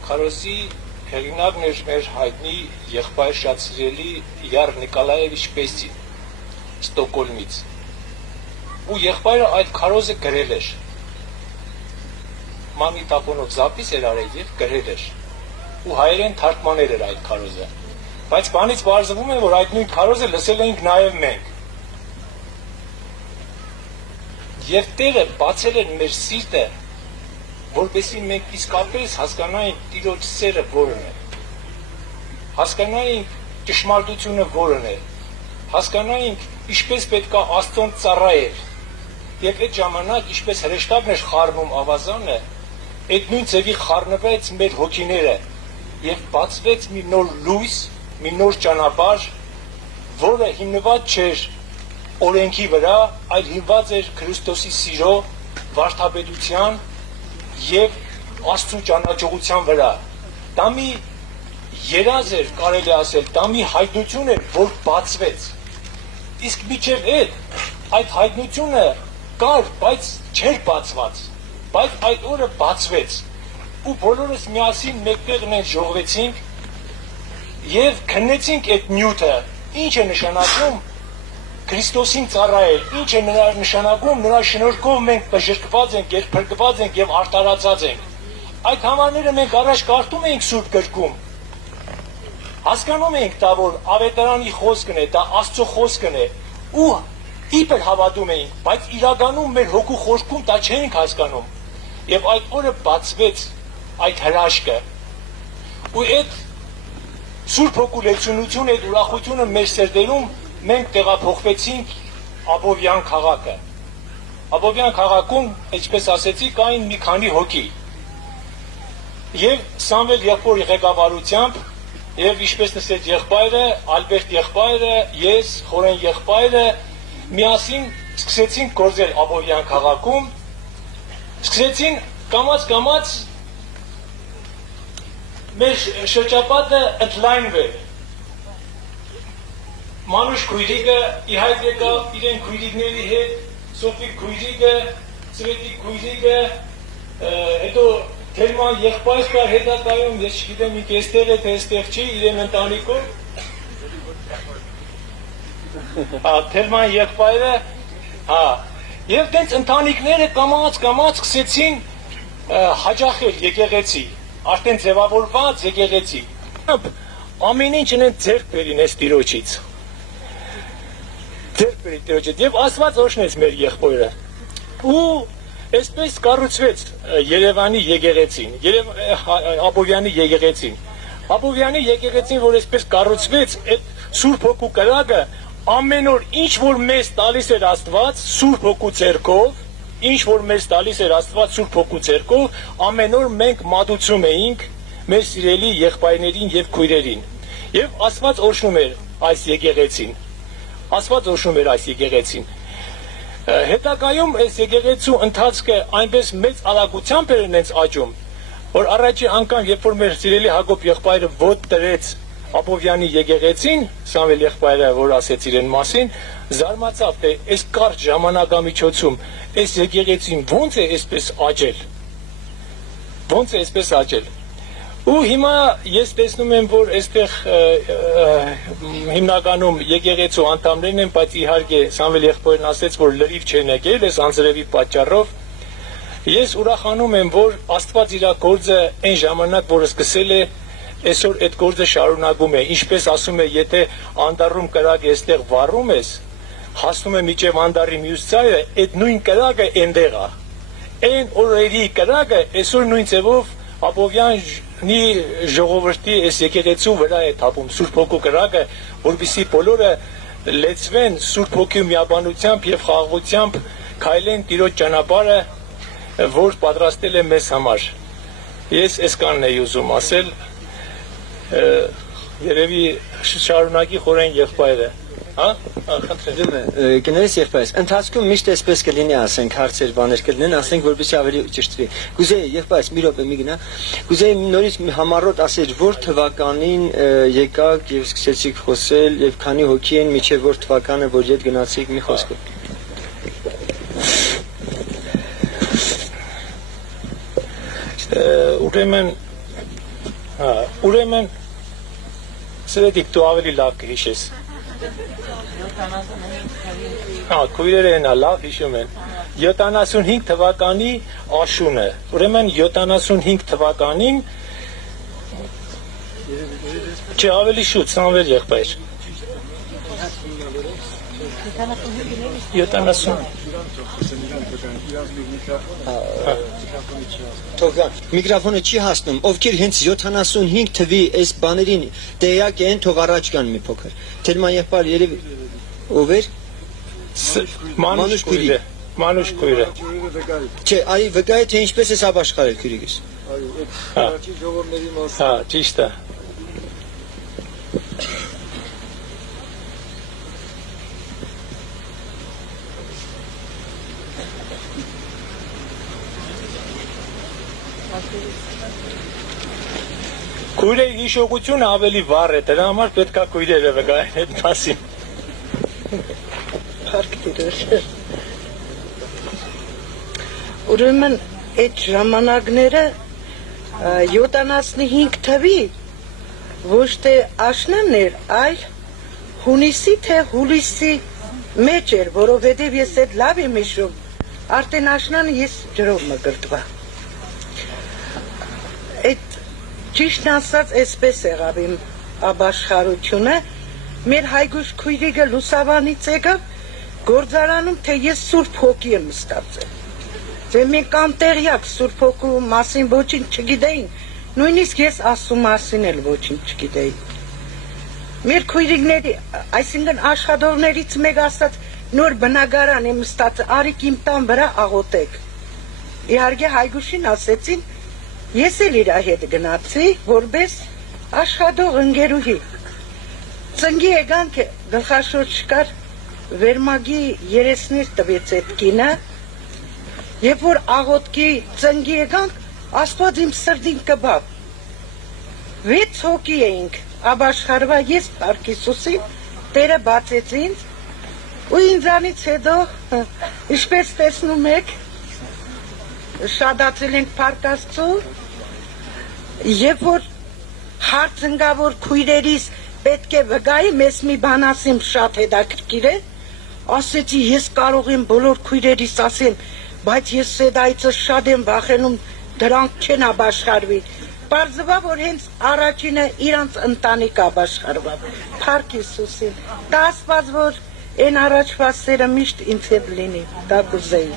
քարոսի հեղինակն էր մեր հայտնի եղբայր շատ սիրելի Յար Նիկոլաևիչ Պեսին Ստոկոլմից ու եղբայրը այդ քարոզը գրել էր մագնիտոֆոնով զապիս էր արել եւ գրել էր ու հայերեն թարգմանել էր այդ քարոզը բայց բանից բարձվում է որ այդ նույն քարոզը լսել էինք նաեւ մենք եւ Տերը բացել էր մեր սիրտը որպեսզի մենք իսկապես հասկանայինք Տիրոջ սերը որն է, հասկանայինք ճշմարտությունը որն է, հասկանայինք ինչպես պետք է Աստծուն ծառայել, եւ այդ ժամանակ ինչպես հրեշտակն էր խառնում ավազանը, այդ նույն ձևի խառնվեց մեր հոգիները եւ բացվեց մի նոր լույս, մի նոր ճանապարհ, որը հիմնված չէր օրենքի վրա, այլ հիմնված էր Քրիստոսի սիրո, վարդապետության եւ Աստծո ճանաչողության վրա։ Դա մի երազ էր, կարելի ասել, դա մի հայտնություն էր, որ բացվեց։ Իսկ միջև այդ հայտնությունը կար, բայց չէր բացված, բայց այդ օրը բացվեց, ու բոլորս միասին մեկտեղ մենք ժողվեցինք և քննեցինք այդ նյութը, ինչ է նշանակում Քրիստոսին ծառայել, ինչ է նշանակում նրա շնորհքով մենք բժշկված ենք, երբրկված ենք և արտարացած ենք։ Այդ համարները մենք առաջ կարդում էինք Սուրբ գրքում, հասկանում էինք դա, որ ավետարանի խոսքն է, դա Աստծո խոսքն է, ու իբր հավատում էինք, բայց իրականում մեր հոգու խորքում դա չէինք հասկանում։ Եվ այդ օրը բացվեց այդ հրաշքը։ Ու այդ Սուրբ հոգու լեցունություն, այդ ուրախությունը մեր սրտերում մենք տեղափոխվեցինք Աբովյան քաղաքը։ Աբովյան քաղաքում, ինչպես ասեցի, կային մի քանի հոգի։ Եվ Սամվել եղբորի ղեկավարությամբ, եւ ինչպես նշեց եղբայրը, Ալբերտ եղբայրը, ես, Խորեն եղբայրը միասին սկսեցինք գործել Աբովյան քաղաքում, սկսեցին կամաց մեր շրջապատը ընդլայնվել։ Մանուշ քույրիկը ի հայտ եկավ իրեն քույրիկների հետ, Սոֆիկ քույրիկը, Սվետիկ քույրիկը, հետո Թելման եղբայր կար հետագայում, ես չգիտեմ ինք էստեղ է, թե էստեղ չի, իրեն ընտանիքով։ Թելման եղբայրը, և տենց ընտանիքները կամաց սկսեցին հաճախել եկեղեցի, արդեն ձևավորված եկեղեցի։ Ամեն ինչ են ձեռք բերին այս տիրոջից։ Ձեռք բերի տիրոջից, և Աստված օրհնեց մեր եղբայրը։ Ու այսպես կառուցվեց Երևանի եկեղեցին, Աբովյանի եկեղեցին։ Աբովյանի եկեղեցին, որ այսպես կառուցվեց, այդ Սուրբ Հոգու կրակը ամեն օր ինչ որ մեզ տալիս էր Աստված Սուրբ Հոգու ձեռքով, ինչ որ մեզ տալիս էր Աստված Սուրբ Հոգու ձեռքով, ամեն օր մենք մատուցում էինք մեր սիրելի եղբայրներին եւ քույրերին։ Եվ Աստված օրհնում էր այս եկեղեցին։ Աստված օրհնում էր այս եկեղեցին։ Հետագայում այս եկեղեցու ընթացքը այնպես մեծ արագությամբ էր նենց աճում, որ առաջի անգամ, երբ որ մեր սիրելի Հակոբ եղբայրը ոտ տրեց Աբովյանի եկեղեցին, Սամվել եղբայրը, որ ասեց իրեն մասին, զարմացավ, թե այս կարճ ժամանակամիջոցում այս եկեղեցին ոնց է այսպես աճել։ Ոնց է այսպես աճել։ Ու հիմա ես տեսնում եմ, որ այստեղ հիմնականում եկեղեցու անդամներն են, բայց իհարկե Սամվել եղբայրն ասեց, որ լրիվ չեն եկել այս անձրևի պատճառով։ Ես ուրախանում եմ, որ Աստված իր գործը այն ժամանակ, որ սկսել է, այսօր այդ գործը շարունակում է։ Ինչպես ասում է, եթե անտառում կրակը այստեղ վառում ես, հասնում է մինչև անտառի մյուս ծայրը, այդ նույն կրակը այնտեղ է։ Այն օրերի կրակը այսօր նույն ձևով Աբովյանի ժողովրդի այս եկեղեցու վրա է թափում Սուրբ Հոգու կրակը, որպեսզի բոլորը լեցվեն Սուրբ Հոգու միաբանությամբ եւ խաղաղությամբ քայլեն Տիրոջ ճանապարհը, որ պատրաստել է մեզ համար։ Ես այսքանն էի ուզում ասել, երևի շարունակի Խորեն եղբայրը։ Խնդրեմ։ Կներես եղբայրս, ընթացքում միշտ այսպես կլինի, ասենք, հարցեր, բաներ կլինեն, ասենք, որպեսզի ավելի ճշտվի։ Կուզեի եղբայրս, մի րոպե մի գնա։ Կուզեի նորից համառոտ ասել, որ թվականին եկաք եւ սկսեցիք խոսել եւ քանի հոգի են միջև որ թվականը, որ ետ գնացիք, մի խոսքով։ Ուրեմն Սրետիկ, դու ավելի լավ կհիշես։ Քույրերը են, լավ հիշում են։ 75 թվականի աշունը, ուրեմն 75 թվականին, չէ ավելի շուտ, Սամվել եղբայր։ 70 Թողան, միկրոֆոնը չի հասնում, ովքեր հենց 75 թվի այս բաներին տեղյակ են, թող առաջ գան մի փոքր։ Թելման եղբայր երևի ով էր։ Մանուշ քույրը։ Մանուշ քույրը։ Չէ, արի վկայի թե ինչպես է ապաշխարել քույրիկս։ Հա, ճիշտ է։ Քույրերի հիշողությունը ավելի վառ է, դրա համար պետք է քույրերը վկայեն այդ մասին։ Փառք Տիրոջ։ Ուրեմն այդ ժամանակները 75 թվի ոչ թե աշնանն էր, այլ հունիսի թե հուլիսի մեջ էր, որովհետև ես այդ լավ եմ հիշում, արդեն աշնանը ես ջրով մկրտվա։ Այդ ճիշտն ասած այսպես եղավ իմ ապաշխարությունը, մեր հայգուշ քույրիկը լուսաբանից եկավ գործարանում, թե ես Սուրբ Հոգի եմ ստացել։ Դե մենք անտեղյակ Սուրբ Հոգու մասին ոչինչ չգիտեին, նույնիսկ ես Աստծու մասին էլ ոչինչ չգիտեի։ Մեր քույրիկների, այսինքն աշխատողներից մեկ ասաց, նոր բնակարան եմ ստացել, արիք իմ տան վրա աղոթեք։ Իհարկե հայգուշին ասեցին, ես էլ իր հետ գնացի, որպես աշխատող ընկերուհի։ Ծնգի եկանք գլխաշորչ կար, վերմագի երեսներ տվեց այդ կինը, երբ որ աղոթքի ծնգի եկանք, Աստված իմ սրտին կբավ։ 6 հոգի էինք, ապաշխարվա ես Փառք Հիսուսին, Տերը բացեց ինձ, ու ինձանից հետո, ինչպես տեսնում եք, շատացել ենք Փառք Աստծու, երբ որ հարց ընկա, որ քույրերիս պետք է վկայի, մեզ մի բան ասեմ շատ հետաքրքիր է, ասեցի ես կարող եմ բոլոր քույրերիս ասեմ, բայց ես սեդայցը շատ եմ վախենում, դրանք չեն ապաշխարվի։ Պարզվա, որ հենց առաջինը իրանց ընտանիք ապաշխարվա։ Փառք Հիսուսին։ Դա ասված, որ այն առաջվա սերը միշտ ինձ հետ լինի, դա կուզեի։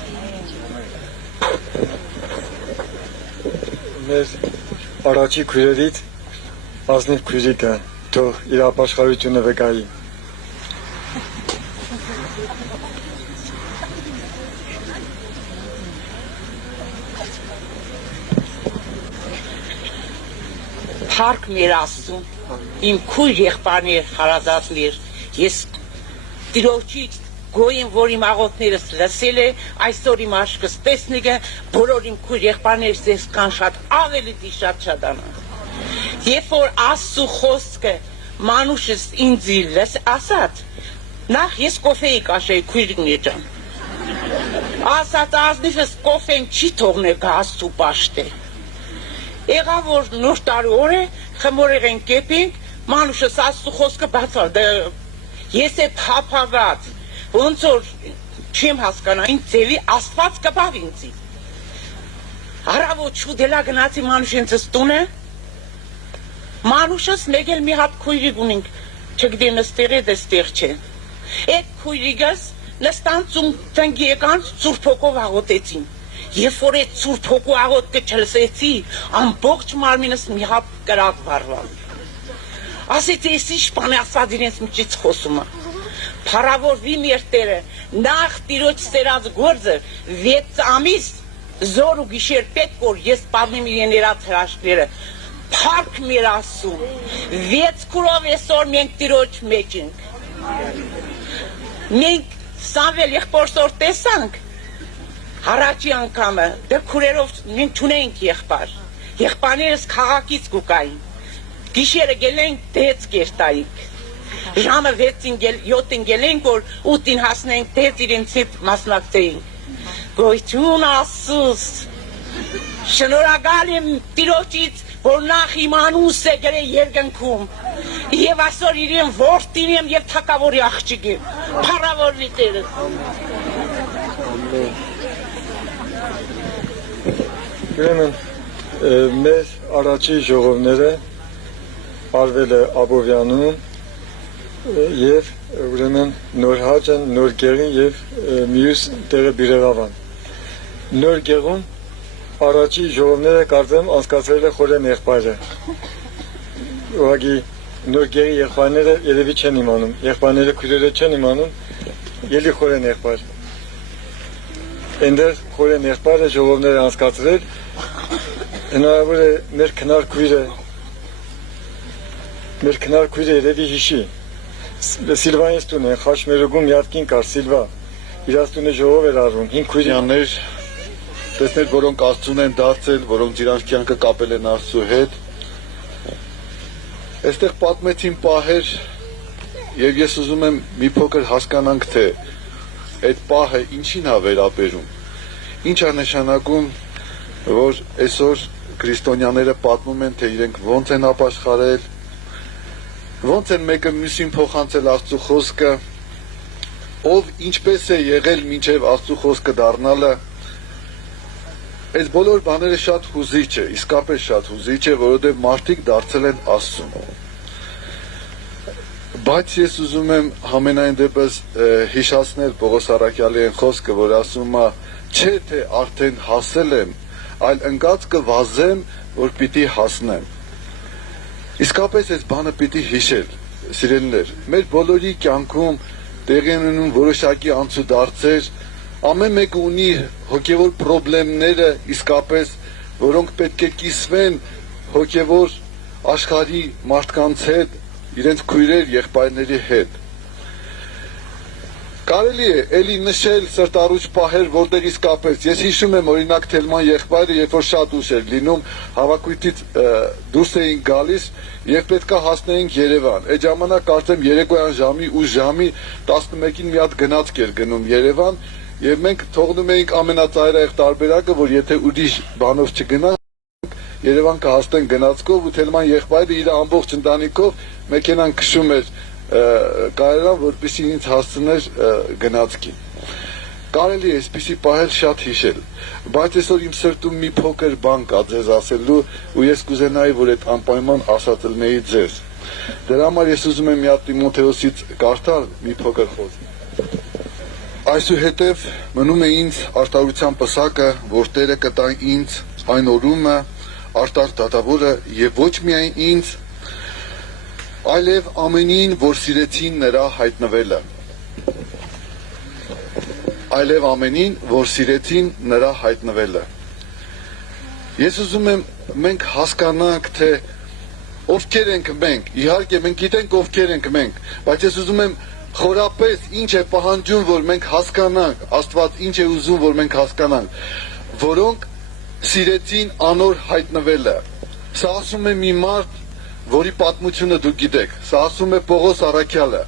Մեր առաջի քույրերից ազնիվ քույրիկը թող իր ապաշխարությունը վկայի։ Փառք մեր Աստծուն, իմ քույր եղբայրներ, հարազատներ, ես Տիրոջից գոյ եմ, որ իմ աղոթներս լսել է, այսօր իմ աշկս տեսնիք է, բոլոր իմ քույր եղբայրներս ես կան շատ ավելի շատ շատանա։ Երբ որ Աստծու խոսքը մանուշս ինձի ասած, նախ ես կոֆեի կաշեի քույրիկներ ջան։ Ասած ազնիվս կոֆեն չի թողնել Աստծու պաշտե։ Եղավ որ նոր տարի օր է, խմորեղեն կեպինք, մանուշս Աստծու խոսքը բացալ, ես է փափաղած, ոնց որ չեմ հասկանա, ինձ ձևի Աստված կպավ ինձի։ Հարավոտ շուտելա գնացի մանուշենցս տունը, մանուշս մեկ էլ մի հատ քույրիկ ունենք, չգիտեմ ստեղ է, դստեղ չէ։ Այդ քույրիկս նստան ծնգի եկան Սուրբ Հոգով աղոթեցին։ Երբ որ այդ Սուրբ Հոգու աղոթքը չլսեցի, ամբողջ մարմինս մի հատ կրակ վառվավ։ Ասեցի, ես ինչ բան է ասած իրենց միջից խոսում է։ Փառավորվի մեր Տերը, նախ Տիրոջ սերած գործը 6 ամիս զոր ու գիշեր պետք որ ես պատմեմ իրեն երած հրաշքները։ Փառք մեր Աստծուն։ 6 քուրով այսօր մենք Տիրոջ մեջ ենք։ Մենք Սամվել եղբորսոր տեսանք։ Առաջի անգամը, դե քուրերով մենք չունենք եղբայր։ Եղբայրներս քաղաքից գուկային։ Գիշերը գելենք դեց կերտայինք։ Ժամը 6-ին 7-ին գելենք, որ 8-ին հասնենք դեց իրենց հետ մասնակցեինք։ Գոյություն Աստծուս։ Շնորհակալ եմ Տիրոջից, որ նախ իմ անունս է գրել երկնքում։ Եվ այսօր իրեն որդին եմ եւ թակավորի աղջիկ եմ։ Փառավորվի Տերը։ Ուրեմն մեր առաջի ժողովները արվել է Աբովյանում եւ ուրեմն նոր հաճան, նոր գեղին եւ մյուս տեղը Բիրեղավան։ Նոր գեղում առաջի ժողովները կարծեմ անցկացրել է Խորեն եղբայրը։ Ուղղակի նոր գեղի եղբայրները երևի չեն իմանում, եղբայրները քույրերը չեն իմանում, ելի Խորեն եղբայր։ Այնտեղ Խորեն եղբայրը ժողովները անցկացրել, հնարավոր է մեր քնար քույրը երևի հիշի։ Սիլվայից տուն է, Խաշմերուգում մի հատ կին կար, Սիլվա, իրաց տունը ժողով էր արվում, 5 քույրյաններ, տեսներ, որոնք Աստծուն են դարձել, որոնք իրանց կյանքը կապել են Աստծու հետ, Այստեղ պատմեցին պահեր եւ ես ուզում եմ մի փոքր հասկանանք, թե այդ պահը ինչին է վերաբերում։ Ինչ է նշանակում, որ այսօր քրիստոնյաները պատմում են, թե իրենք ոնց են ապաշխարել, ոնց են մեկը մյուսին փոխանցել Աստծո խոսքը, ով ինչպես է եղել մինչև Աստծո խոսքը դառնալը։ Այս բոլոր բաները շատ հուզիչ է, իսկապես շատ հուզիչ է, որովհետև մարդիկ դարձել են Աստծուն։ Բայց ես ուզում եմ համենայն դեպս հիշացնել Պողոս առաքյալի այն խոսքը, որ ասում է, չէ թե արդեն հասել եմ, այլ ընկած կվազեմ, որ պիտի հասնեմ։ Իսկապես այս բանը պիտի հիշել, սիրելիներ, մեր բոլորի կյանքում տեղի են ունենում որոշակի անցուդարձեր, ամեն մեկը ունի հոգևոր խնդիրները իսկապես, որոնք պետք է կիսվեն հոգևոր աշխարհի մարդկանց հետ, իրենց քույրեր, եղբայրների հետ։ Կարելի է էլի նշել սրտառուչ պահեր, որտեղ իսկապես ես հիշում եմ օրինակ Թելման եղբայրը, երբ որ շատ ուշ էր լինում, հավաքույթից դուրս էինք գալիս եւ պետքա հասնեինք Երևան։ Այդ ժամանակ կարծեմ երեկոյան ժամի 8 ժամի 11-ին մի հատ գնացք էր գնում Երևան եւ մենք թողնում էինք ամենածայրահեղ տարբերակը, որ եթե ուրիշ բանով չգնանք, Երևան կհասնենք գնացքով ու Թելման եղբայրը իր ամբողջ ընտանիքով մեքենան քշում էր կարելան, որպեսզի ինձ հասցներ գնացքին։ Կարելի է այսպիսի պահել շատ հիշել, բայց այսօր իմ սրտում մի փոքր բան կա ձեզ ասելու ու ես կուզենայի, որ այդ անպայման ասած լինեի ձեզ։ Դրա համար ես ուզում եմ մի հատ Տիմոթեոսից կարդալ մի փոքր խոսք։ Այսուհետև մնում է ինձ արտարության պսակը, որ Տերը կտա ինձ այն օրումը, արտար դատավորը եւ ոչ միայն ինձ, այլև ամենին, որ սիրեցին նրա հայտնվելը։ Այլև ամենին, որ սիրեցին նրա հայտնվելը։ Ես ուզում եմ մենք հասկանանք, թե ովքեր ենք մենք, իհարկե մենք գիտենք ովքեր ենք մենք, բայց ես ուզում եմ խորապես ինչ է պահանջում, որ մենք հասկանանք, Աստված ինչ է ուզում, որ մենք հասկանանք, որոնք սիրեցին անոր հայտնվելը։ Սա ասում է մի մարդ, որի պատմությունը դուք գիտեք, սա ասում է Պողոս առաքյալը։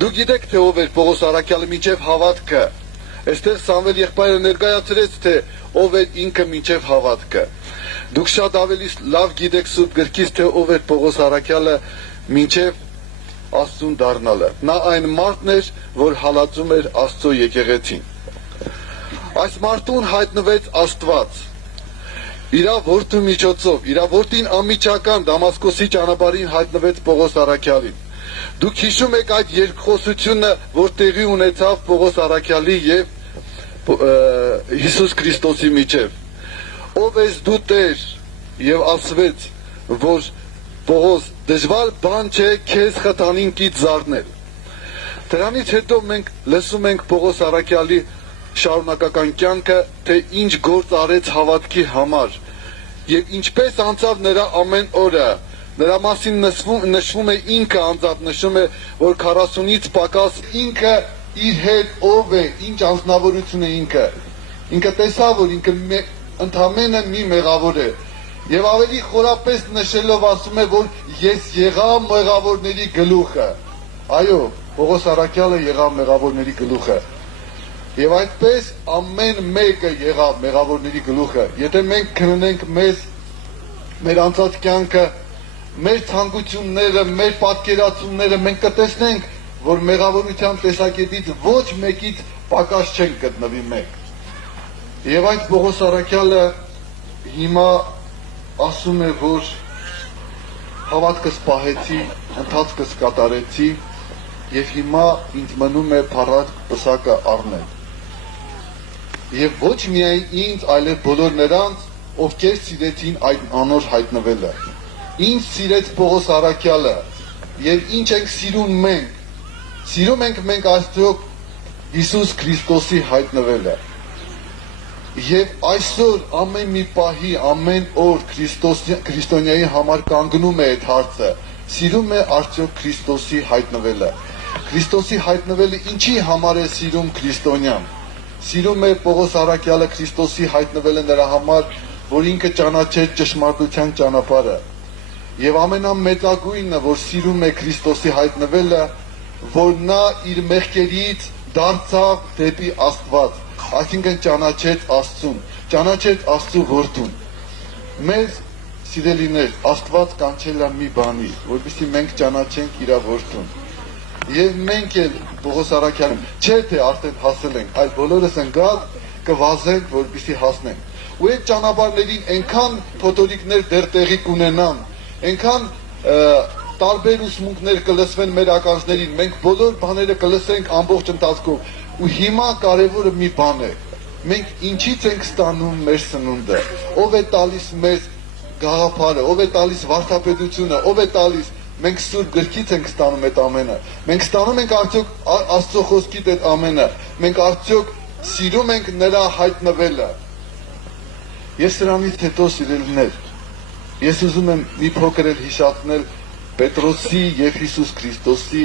Դուք գիտեք, թե ով էր Պողոս առաքյալը մինչև հավատքը։ Այստեղ Սամվել եղբայրը ներկայացրեց, թե ով էր ինքը մինչև հավատքը։ Դուք շատ ավելի լավ գիտեք Սուրբ գրքից, թե ով էր Պողոս առաքյալը մինչև Աստծուն դառնալը։ Նա այն մարդն էր, որ հալածում էր Աստծո եկեղեցին։ Այս մարդուն հայտնվեց Աստված։ Իրա որդու միջոցով, իրա որդին անմիջական Դամասկոսի ճանապարհին հայտնվեց Պողոս առաքյալին։ Դուք հիշում եք այդ երկխոսությունը, որ տեղի ունեցավ Պողոս առաքյալի եւ Հիսուս Քրիստոսի միջև։ Ով ես դու Տեր, եւ ասվեց, որ Պողոս դժվար բան չէ քեզ խթանինքից զարնել։ Դրանից հետո մենք լսում ենք Պողոս առաքյալի շարունակական կյանքը, թե ինչ գործ արեց հավատքի համար եւ ինչպես անցավ նրա ամեն օրը։ Նրա մասին նշվում է ինքը անձամբ նշում է, որ 40-ից պակաս ինքը իր հետ ով է, ինչ անձնավորություն է ինքը։ Ինքը տեսավ, որ ինքը ընդամենը մի մեղավոր է եւ ավելի խորապես նշելով ասում է, որ ես եղա մեղավորների գլուխը։ Այո, Պողոս առաքյալը եղավ մեղավորների գլուխը։ Եվ այդպես ամեն մեկը եղավ մեղավորների գլուխը։ Եթե մենք քննենք մեզ, մեր անցած կյանքը, մեր ցանկությունները, մեր պատկերացումները, մենք կտեսնենք, որ մեղավորության տեսակետից ոչ մեկից պակաս չենք գտնվի մենք։ Եվ այդ Պողոս առաքյալը հիմա ասում է, որ հավատքս պահեցի, ընթացքս կատարեցի եւ հիմա ինձ մնում է փառատ պսակը առնել։ Եվ ոչ միայն ինձ, այլև բոլոր նրանց, ովքեր սիրեցին այդ անոր հայտնվելը։ Ինչ սիրեց Պողոս առաքյալը եւ ինչ ենք սիրում մենք։ Սիրում ենք մենք Աստծո Հիսուս Քրիստոսի հայտնվելը։ Եվ այսօր ամեն մի պահի, ամեն օր քրիստոնյայի համար կանգնում է այդ հարցը։ Սիրում է արդյոք Քրիստոսի հայտնվելը։ Քրիստոսի հայտնվելը ինչի համար է սիրում քրիստոնյան։ Սիրում է Պողոս առաքյալը Քրիստոսի հայտնվելը նրա համար, որ ինքը ճանաչեց ճշմարտության ճանապարհը։ եւ ամենամեծագույնը, որ սիրում է Քրիստոսի հայտնվելը, որ նա իր մեղքերից դարձավ դեպի Աստված, այսինքն ճանաչեց Աստծուն, ճանաչեց Աստծու որդուն։ Մեզ սիրելիներ, Աստված կանչել է մի բանի, որպեսզի մենք ճանաչենք իր որդուն։ Եվ մենք էլ Պողոս Արաքյալին, չէ թե արդեն հասել ենք, այլ բոլորս ընկած կվազենք, որպեսզի հասնենք։ Ու այդ ճանապարհներին այնքան փոթորիկներ դեռ տեղի կունենան, այնքան տարբեր ուսմունքներ կլսվեն մեր ականջներին, մենք բոլոր բաները կլսենք ամբողջ ընթացքով։ Ու հիմա կարևորը մի բան է, մենք ինչից ենք ստանում մեր սնունդը, ով է տալիս մեզ գաղափարը, ով է տալիս վարդապետությունը, ով է տալիս, մենք Սուրբ գրքից ենք ստանում այդ ամենը, մենք ստանում ենք արդյոք Աստծո խոսքից այդ ամենը, մենք արդյոք սիրում ենք նրա հայտնվելը։ Ես սրանից հետո սիրելիներ, ես ուզում եմ մի փոքր էլ հիշատնել Պետրոսի եւ Հիսուս Քրիստոսի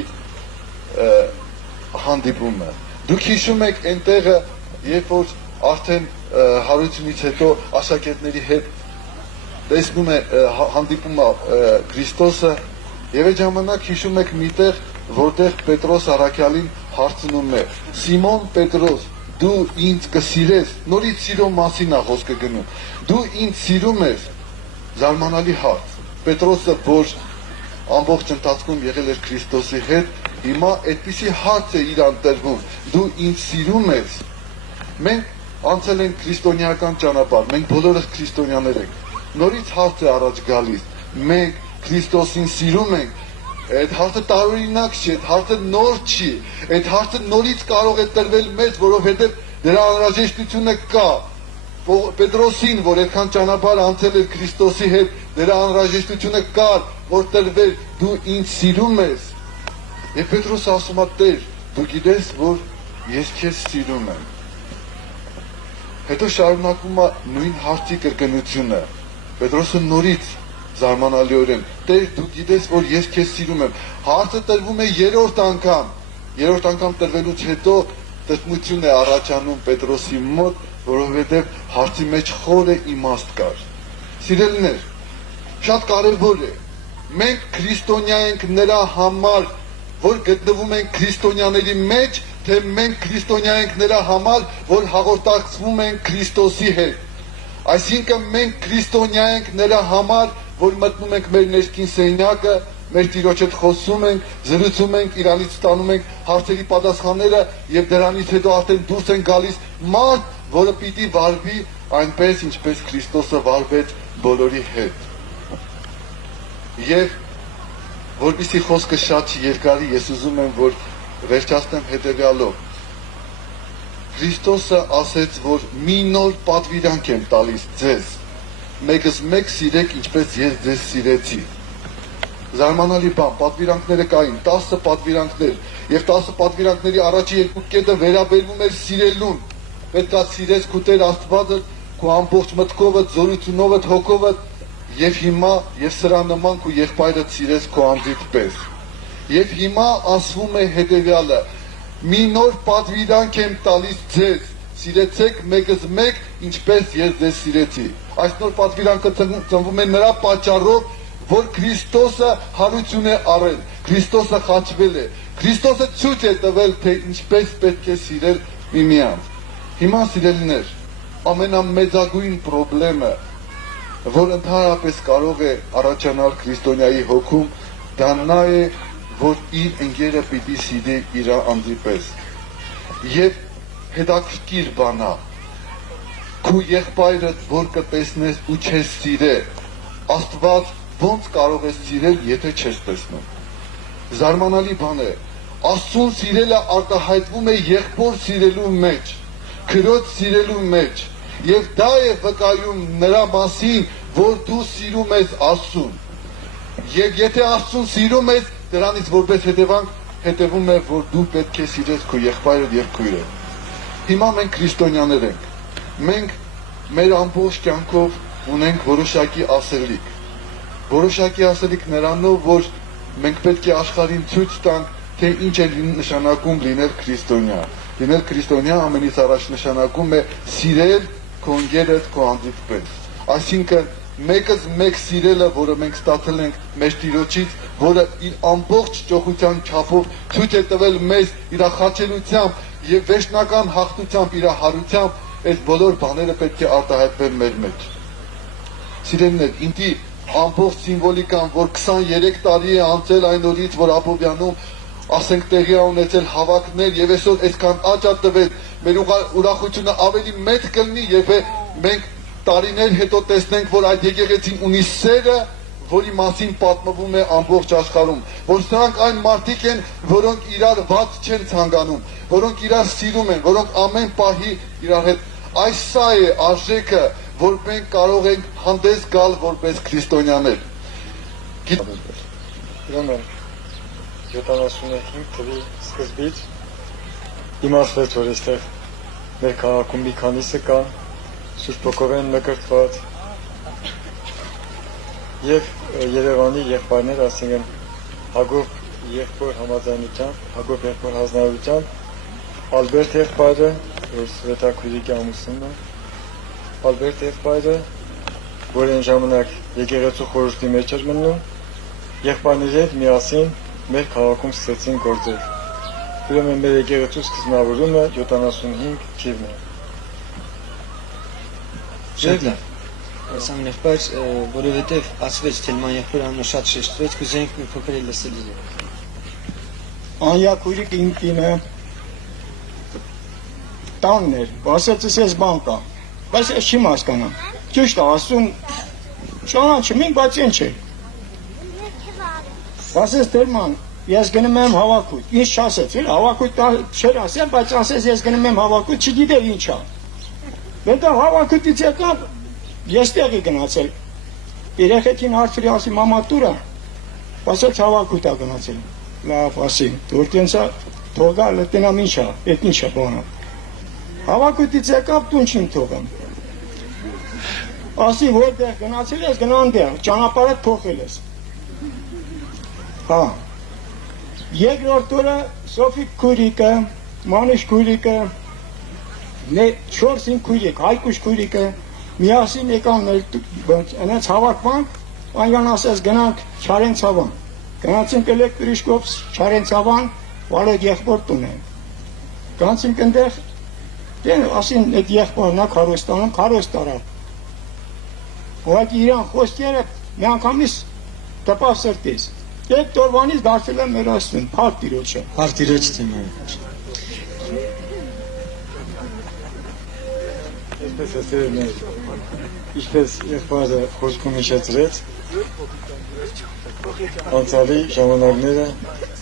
հանդիպումը։ Դուք հիշում եք այնտեղը, երբ որ արդեն հարությունից հետո աշակերտների հետ տեսնում է հանդիպում Քրիստոսը եւ այդ ժամանակ հիշում եք միտեղ, որտեղ Պետրոս Արաքյալին հարցնում է. Սիմոն Պետրոս, դու ինձ կսիրես, նորից սիրո մասին է խոսքը գնում, դու ինձ սիրում ես, զարմանալի հարց։ Պետրոսը, որ ամբողջ ընթացքում եղել էր Քրիստոսի հետ, հիմա այդպիսի հարց է իրան տրվում, դու ինձ սիրում ես։ Մենք անցել ենք քրիստոնեական ճանապարհ, մենք բոլորս քրիստոնյաներ ենք։ Նորից հարց է առաջ գալիս, մենք Քրիստոսին սիրում ենք, այդ հարցը տարօրինակ չի, այդ հարցը նոր չի, այդ հարցը նորից կարող է տրվել մեզ, որովհետև դրա անհրաժեշտությունը կա։ Պետրոսին, որ այդքան ճանապարհ անցել էր Քրիստոսի հետ, դրա անհրաժեշտությունը կար, որ տրվել, դու ինձ սիրում ես։ Եվ Պետրոսը ասում է, Տեր, դու գիտես, որ ես քեզ սիրում եմ։ Հետո շարունակում է նույն հարցի կրկնությունը։ Պետրոսը նորից զարմանալիորեն, Տեր, դու գիտես, որ ես քեզ սիրում եմ։ Հարցը տրվում է երրորդ անգամ տրվելուց հետո տրտմություն է առաջանում Պետրոսի մոտ, որովհետև հարցի մեջ խորը իմաստ կար։ Սիրելիներ, շատ կարևոր է, մենք քրիստոնյա ենք նրա համար, որ գտնվում ենք քրիստոնյաների մեջ, թե մենք քրիստոնյա ենք նրա համար, որ հաղորդակցվում ենք Քրիստոսի հետ։ Այսինքն մենք քրիստոնյա ենք նրա համար, որ մտնում ենք մեր ներքին սենյակը, մեր Տիրոջ հետ խոսում ենք, զրուցում ենք, իրանից ստանում ենք հարցերի պատասխանները եւ դրանից հետո արդեն դուրս են գալիս մարդ, որը պիտի վարվի այնպես, ինչպես Քրիստոսը վարվեց բոլորի հետ։ Եվ որպեսզի խոսքը շատ չերկարի, ես ուզում եմ, որ վերջացնեմ հետևյալով։ Քրիստոսը ասեց, որ մի նոր պատվիրանք եմ տալիս ձեզ, մեկս մեկ սիրեք, ինչպես ես ձեզ սիրեցի։ Զարմանալի բան, պատվիրանքները կային, 10 պատվիրանքներ, եւ 10 պատվիրանքների առաջի երկու կետը վերաբերվում էր սիրելուն։ Պետք է սիրես քո Տեր Աստվածը, քո ամբողջ մտքովդ, զորությունովդ, հոգովդ, եւ հիմա եւ սրա նման քո եղբայրը սիրես քո անձիդ պես։ Եվ հիմա ասվում է հետեւյալը. մի նոր պատվիրանք եմ տալիս ձեզ, սիրեցեք մեկս մեկ, ինչպես ես ձեզ սիրեցի։ Այս նոր պատվիրանքը ծնվում է նրա պատճառով, որ Քրիստոսը հարություն է առել, Քրիստոսը խաչվել է, Քրիստոսը ցույց է տվել, թե ինչպես պետք է սիրել միմյանց։ Հիմա սիրելիներ, ամենամեծագույն խնդրը, որ ընդհանրապես կարող է առաջանալ քրիստոնյայի հոգում, դա նա է, որ իր ընկերը պիտի սիրի իր անձի պես։ Եվ հետաքրքիր բան է, քո եղբայրդ որ կտեսնես ու չես սիրել, Աստված ո՞նց կարող ես սիրել, եթե չես տեսնում։ Զարմանալի բան է, Աստծուն սիրելը արտահայտվում է եղբոր սիրելու մեջ, քրոջ սիրելու մեջ, եւ դա է վկայում նրա մասին, որ դու սիրում ես Աստծուն։ Եվ եթե Աստծուն սիրում ես, դրանից որպես հետևանք հետևում է, որ դու պետք է սիրես քո եղբայրը եւ քույրը։ Հիմա մենք քրիստոնյաներ ենք։ Մենք մեր ամբողջ կյանքով ունենք որոշակի ասելիք։ Որոշակի ասելիք նրանով, որ մենք պետք է աշխարհին ցույց տանք, թե ինչ է նշանակում լինել քրիստոնյա։ Լինել քրիստոնյա ամենից առաջ նշանակում է սիրել քո ընկերդ քո անձիդ պես։ Այսինքն մեկս մեկ սիրելը, որը մենք ստացել ենք մեր Տիրոջից, որը իր ամբողջ ճոխության չափով ցույց է տվել մեզ իր խաչելությամբ եւ վերջնական հաղթությամբ իր հարությամբ, այդ բոլոր բաները պետք է արտահայտվեն մեր մեջ։ Սիրելիներ, ինձ ամբողջ սիմվոլիկան, որ 23 տարի է անցել այն օրից, որ Աբովյանում ասենք տեղի ունեցել հավաքներ եւ այսօր այսքան աճ տվել, մեր ուրախությունը ավելի մեծ կլինի, երբ մենք տարիներ հետո տեսնենք, որ այդ եկեղեցին ունի սերը, որի մասին պատմվում է ամբողջ աշխարհում, որ սրանք այն մարդիկ են, որոնք իրար ված չեն ցանկանում, որոնք իրար սիրում են, որոնք ամեն պահի իրար հետ, այս սա է արժեքը, որ մենք կարող ենք հանդես գալ որպես քրիստոնյաներ։ Ուրեմն 75 թվի սկզբից իմացվեց, որ այստեղ մեր քաղաքում մի քանիսը կան, Սուրբ Հոգով են մկրտված եւ Երևանի եղբայրներ, ասենք Հակոբ եղբոր համաձայնությամբ, Հակոբ եղբոր հանձնարարությամբ, Ալբերտ եղբայրը, որ Սվետակուրիկի ամուսինն է, Ալբերտ եղբայրը, որ այն ժամանակ եկեղեցու խորհրդի մեջ էր մնում, եղբայրների հետ միասին մեր քաղաքում սկսեցին գործել։ Ուրեմն մեր եկեղեցու սկզբնավորումը 75 թիվն է։ Շատ լավ։ Ասամ եղբայր, որովհետև ասվեց Թելման եղբոր անունը շատ շեշտվեց, կուզենք մի փոքր լսել իրեն։ Անյակուրիկ իմ կինը տանն էր, ասեցես ես բան կա, բայց ես չիմ հասկանամ, ճիշտ է ասում, ճանաչում ենք, բայց են չէ։ Ասես Թելման, ես գնում եմ հավաքույթ, ինչ չասեց, հավաքույթ չէր ասել, բայց ասես ես գնում եմ հավաքույթ, չգիտեր ինչ է։ Մեկը հավաքույթից եկավ, ես տեղի գնացել, երեխեքին հարցրի, ասի մամա տուր է, ասեց հավաքույթ է գնացել, լավ ասի, դուր տենցա թողա լտնամ ինչ է, էդ ինչ է բանը։ Հավաքույթից եկավ տուն չին թողեմ։ Ասի որտեղ գնացել ես, գնան դեղ, ճանապարհդ փոխել ես։ Հա։ Երկրորդ օրը Սոֆիկ քույրիկը, Մանուշ քույրիկը, 4-5 քույրիկ, Հայկուշ քույրիկը միասին եկան այնց հավաքվանք, այնքան ասես գնանք Չարենցավան։ Գնացինք էլեկտրիշկով Չարենցավան, Վալետ եղբոր տուն են։ Գնացինք այնտեղ, դեն ասին այդ եղբորն է քարոստանում, քարոս տարավ։ Ուղղակի իրան խոսքերը միանգամից տպավ սրտից։ Այդ օրվանից դարձել եմ մեր Աստծուն, փառք Տիրոջը։ Փառք Տիրոջ թեմա։ Այսպես է սերներ, ինչպես եղբայրը խոսքում իջեցրեց, անցյալի ժամանակները,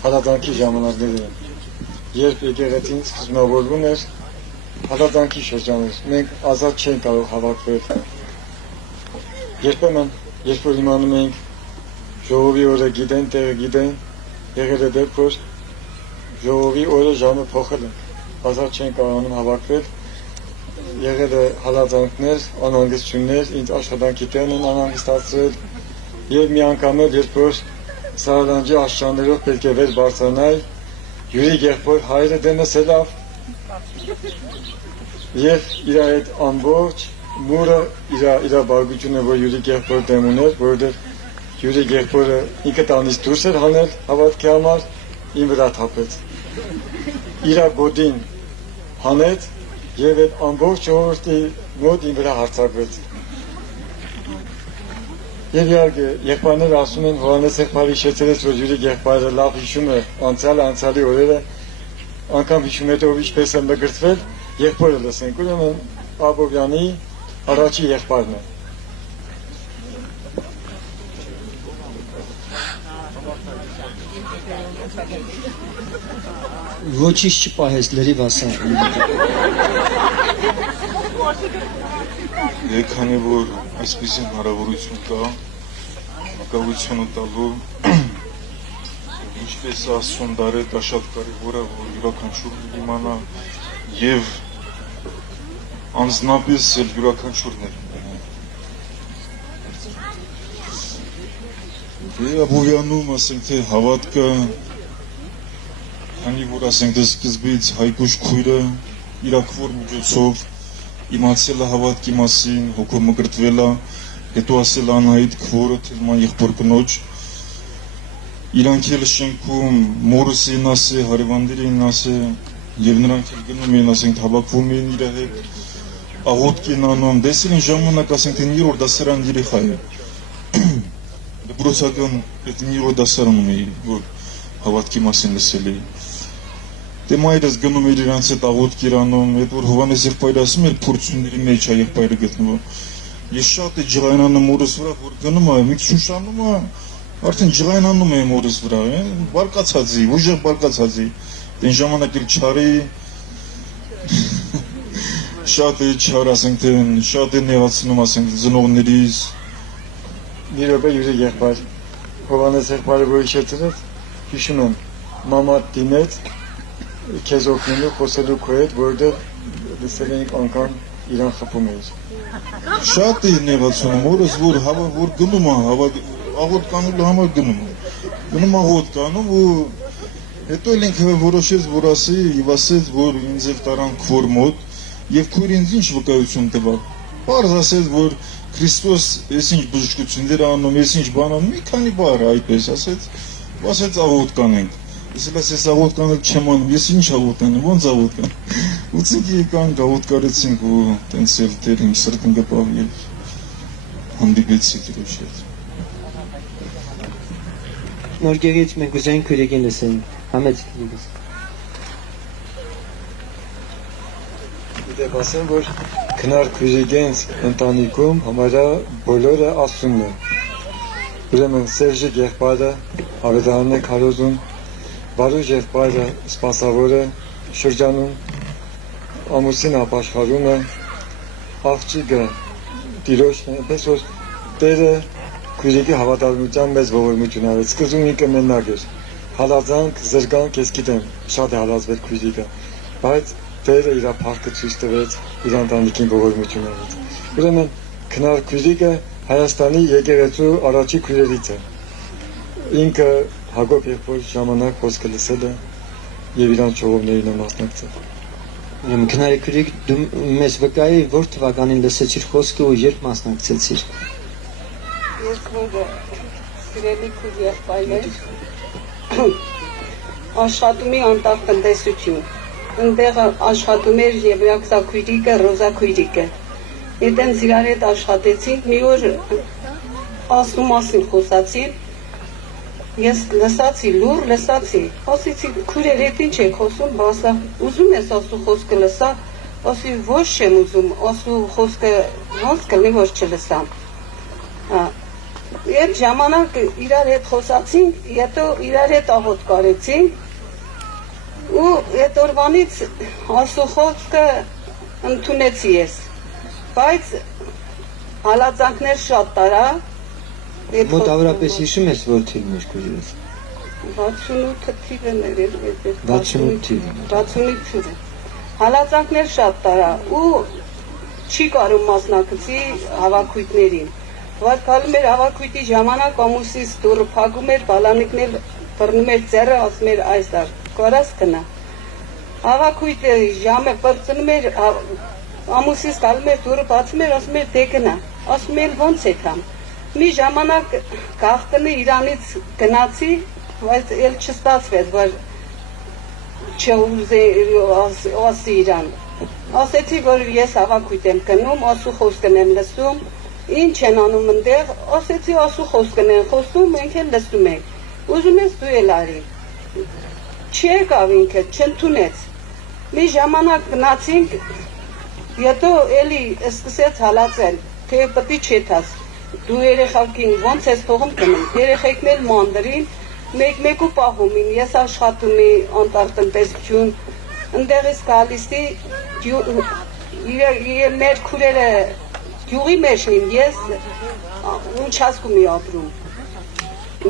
հալածանքի ժամանակները, երբ եկեղեցին սկզբնավորվում էր, հալածանքի շրջան էր, մենք ազատ չենք կարող հավաքվել։ Երբեմն, երբ որ իմանում ենք ժողովի օրը գիտեն, տեղը գիտեն, եղել է դեպք, որ ժողովի օրը ժամը փոխել են, ազատ չենք կարողանում հավաքվել, եղել է հալածանքներ, անհանգստություններ, ինձ աշխատանքի տեղն են անհանգստացրել եւ մի անգամ էլ երբ որ Սարալանջի աշճաններով պետք է վեր բարձրանալ, Յուրիկ եղբոր հայրը դեմս ելավ եւ իր այդ ամբողջ մուրը իր բարգությունը, որ Յուրիկ եղբոր դեմ ուներ, որովհետեւ Յուրիկ եղբորը ինքը տանից դուրս էր հանել հավատքի համար, ին վրա թափեց։ Իր գոտին հանեց եւ այդ ամբողջ ժողովրդի մոտ ին վրա հարձակվեց։ Եվ իհարկե եղբայրները ասում են, Հովհաննես եղբայրը հիշեցրեց, որ Յուրիկ եղբայրը լավ հիշում է անցյալի օրերը, անգամ հիշում է ով ինչպես է մկրտվել, եղբորը լսենք, ուրեմն Աբովյանի առաջի եղբայրն է։ Ոչինչ չպահես, լրիվ ասա։ Քանի որ այսպիսի հնարավորություն կա, մակավությունը տալու, ինչպես Աստծուն դարել, դա շատ կարևոր է, որ յուրաքանչյուրն իմանա եւ անձնապես յուրաքանչյուրն է։ Աբովյանում ասենք թե հավատքը, քանի որ ասենք թե սկզբից Հայկուշ քույրը իր ակվոր միջոցով իմացել է հավատքի մասին, հոգով մկրտվել է հետո ասել Անահիտ քվորը թիրման եղբոր կնոջ իրանք էլ շենքում մորուսին ասե, հարևաններին ասե եւ նրանք էլ գնում են ասենք հավաքվում են իր հետ աղոթք են անում դեսին ժամանակ ասենք թե 9-րդ դասարան երեխա է դպրոցական այդ 9-րդ դասարանում է որ հավատքի մասին լսել է դե մայրս գնում էր իրանց հետ աղոթք էր անում այդ որ Հովհաննես եղբայրը ասում էր փորձությունների մեջ է եղբայրը գտնվում ես շատ է ջղայնանում մորս վրա որ գնում է մի քիչ շանում է արդեն ջղայնանում է մորս վրա բարկացածի ուժեղ բարկացածի դեն ժամանակ էլ չարի շատ է չար ասենք թե շատ է նեղացնում ասենք ծնողներից մի րոպե յուզի եղբայր Հովհաննես եղբայրը որ իջեցրեց հիշում եմ մամա դիմեց քեզ օգնելու խոսելու քո հետ որովհետև լսել էինք անգամ իրան խփում էիր շատ է նեղացնում մորս որ որ գնում է աղոթ կանելու համար գնում աղոթ կանում ու հետո էլ ինքը որոշեց որ ասի եւ ասեց որ ինձ էլ տարան քվոր մոտ եւ քույր ինձ ինչ վկայություն տվավ բարձ ասեց որ Քրիստոս ես ինչ բժշկություններ անում ես ինչ բան անում մի քանի բառ այդպես ասեց աղոթ կանենք ես աղոթ կանել չեմ անում ես ինչ աղոթ կանեմ ոնց աղոթ կանեմ ու ցինք եկան աղոթ կարեցինք ու տենց էլ դեր իմ սրտին գտավ եւ հանդիպեցի դրոշ հետ Նոր գեղից մենք ուզենք քույրիկին լսեն համեց քույրիկս Դե ասեմ որ քնար քույրիկենց ընտանիքում համարյա բոլորը ասում են ուրեմն Սերժի եղբայրը ավետարանն է քարոզում Վարուժ եղբայրը սպասավորը շրջանում ամուսին ապաշխարում է աղջիկը տիրոջն է այնպես որ Տերը քույրիկի հավատարմության մեծ ողորմություն արեց սկզբում ինքը մենակ էր հալածանք զրկանք ես գիտեմ շատ է հալածվել քույրիկը բայց Տերը իր փառքը ցույց տվեց իր ընտանիքին ողորմություն արեց ուրեմն քնար քույրիկը Հայաստանի եկեղեցու առաջի քույրերից է ինքը Հակոբ եղբոր ժամանակ խոսքը լսել է եւ իրանց ժողովներին է մասնակցել Ուրեմն քնարի քույրիկ դու մեզ վկայի որ թվականին լսեցիր խոսքը ու երբ մասնակցեցիր Ես որ սիրելի քույր եղբայր աշխատում եմ անտառ տնտեսություն Ընդեղ աշխատում էր Եվրաքսա քույրիկը, Ռոզա քույրիկը։ Այդտենց իրար հետ աշխատեցինք, մի օր ասում մասին խոսացին։ Ես լսացի, լուր լսացի։ Ասեցի, քույրեր, հետ ինչ եք խոսում, բասա։ Ուզում ես ասու խոսքը լսա, ասի ոչ չեմ ուզում, ասու խոսքը ոնց կլինի որ չլսամ։ Այդ ժամանակ իրար հետ խոսացինք, հետո իրար հետ աղոթք կարեցինք։ Ու այդ օրվանից ասու խոսքը ընդունեցի ես, բայց հալածանքներ շատ տարա Մոտավորապես հիշում ես որ թիվն էր քույրերս 68 թիվն էր 68 թիվը Հալածանքներ շատ տարա ու չի կարում մասնակցի հավաքույթներին Բայց գալում էր հավաքույթի ժամանակ ամուսիս դուռը փակում էր բալանիկներ բռնում էր ձեռը ասում էր այս դար Կարաս կնա Հավաքույթը ժամը բրծնում էր ամուսիս գալում էր դուռը բացում էր ասում էր դե գնա ասում էր ոնց եկամ մի ժամանակ գաղտնի Իրանից գնացի բայց էլ չստացվեց որ ասի Իրան ասեցի որ ես հավաքույթ եմ գնում ասու խոսքն եմ լսում ինչ են անում ընդեղ ասեցի ասու խոսքն են խոսում մենք էլ լսում ենք ուզում ես դու էլ արի Չի եկավ ինքը, չընդունեց Մի ժամանակ գնացինք Հետո էլի սկսեց հալածել Թե պտի չետաս Դու երեխակին ոնց ես թողում կնում Երեխեքն էլ մանդրին Մեկ-մեկու պահում ին Ես աշխատում եմ անտառ տնտեսություն Ընդեղից գալիստի Մեր քուրերը Գյուղի մեջն եմ Ես Ունչասկում եմ ապրում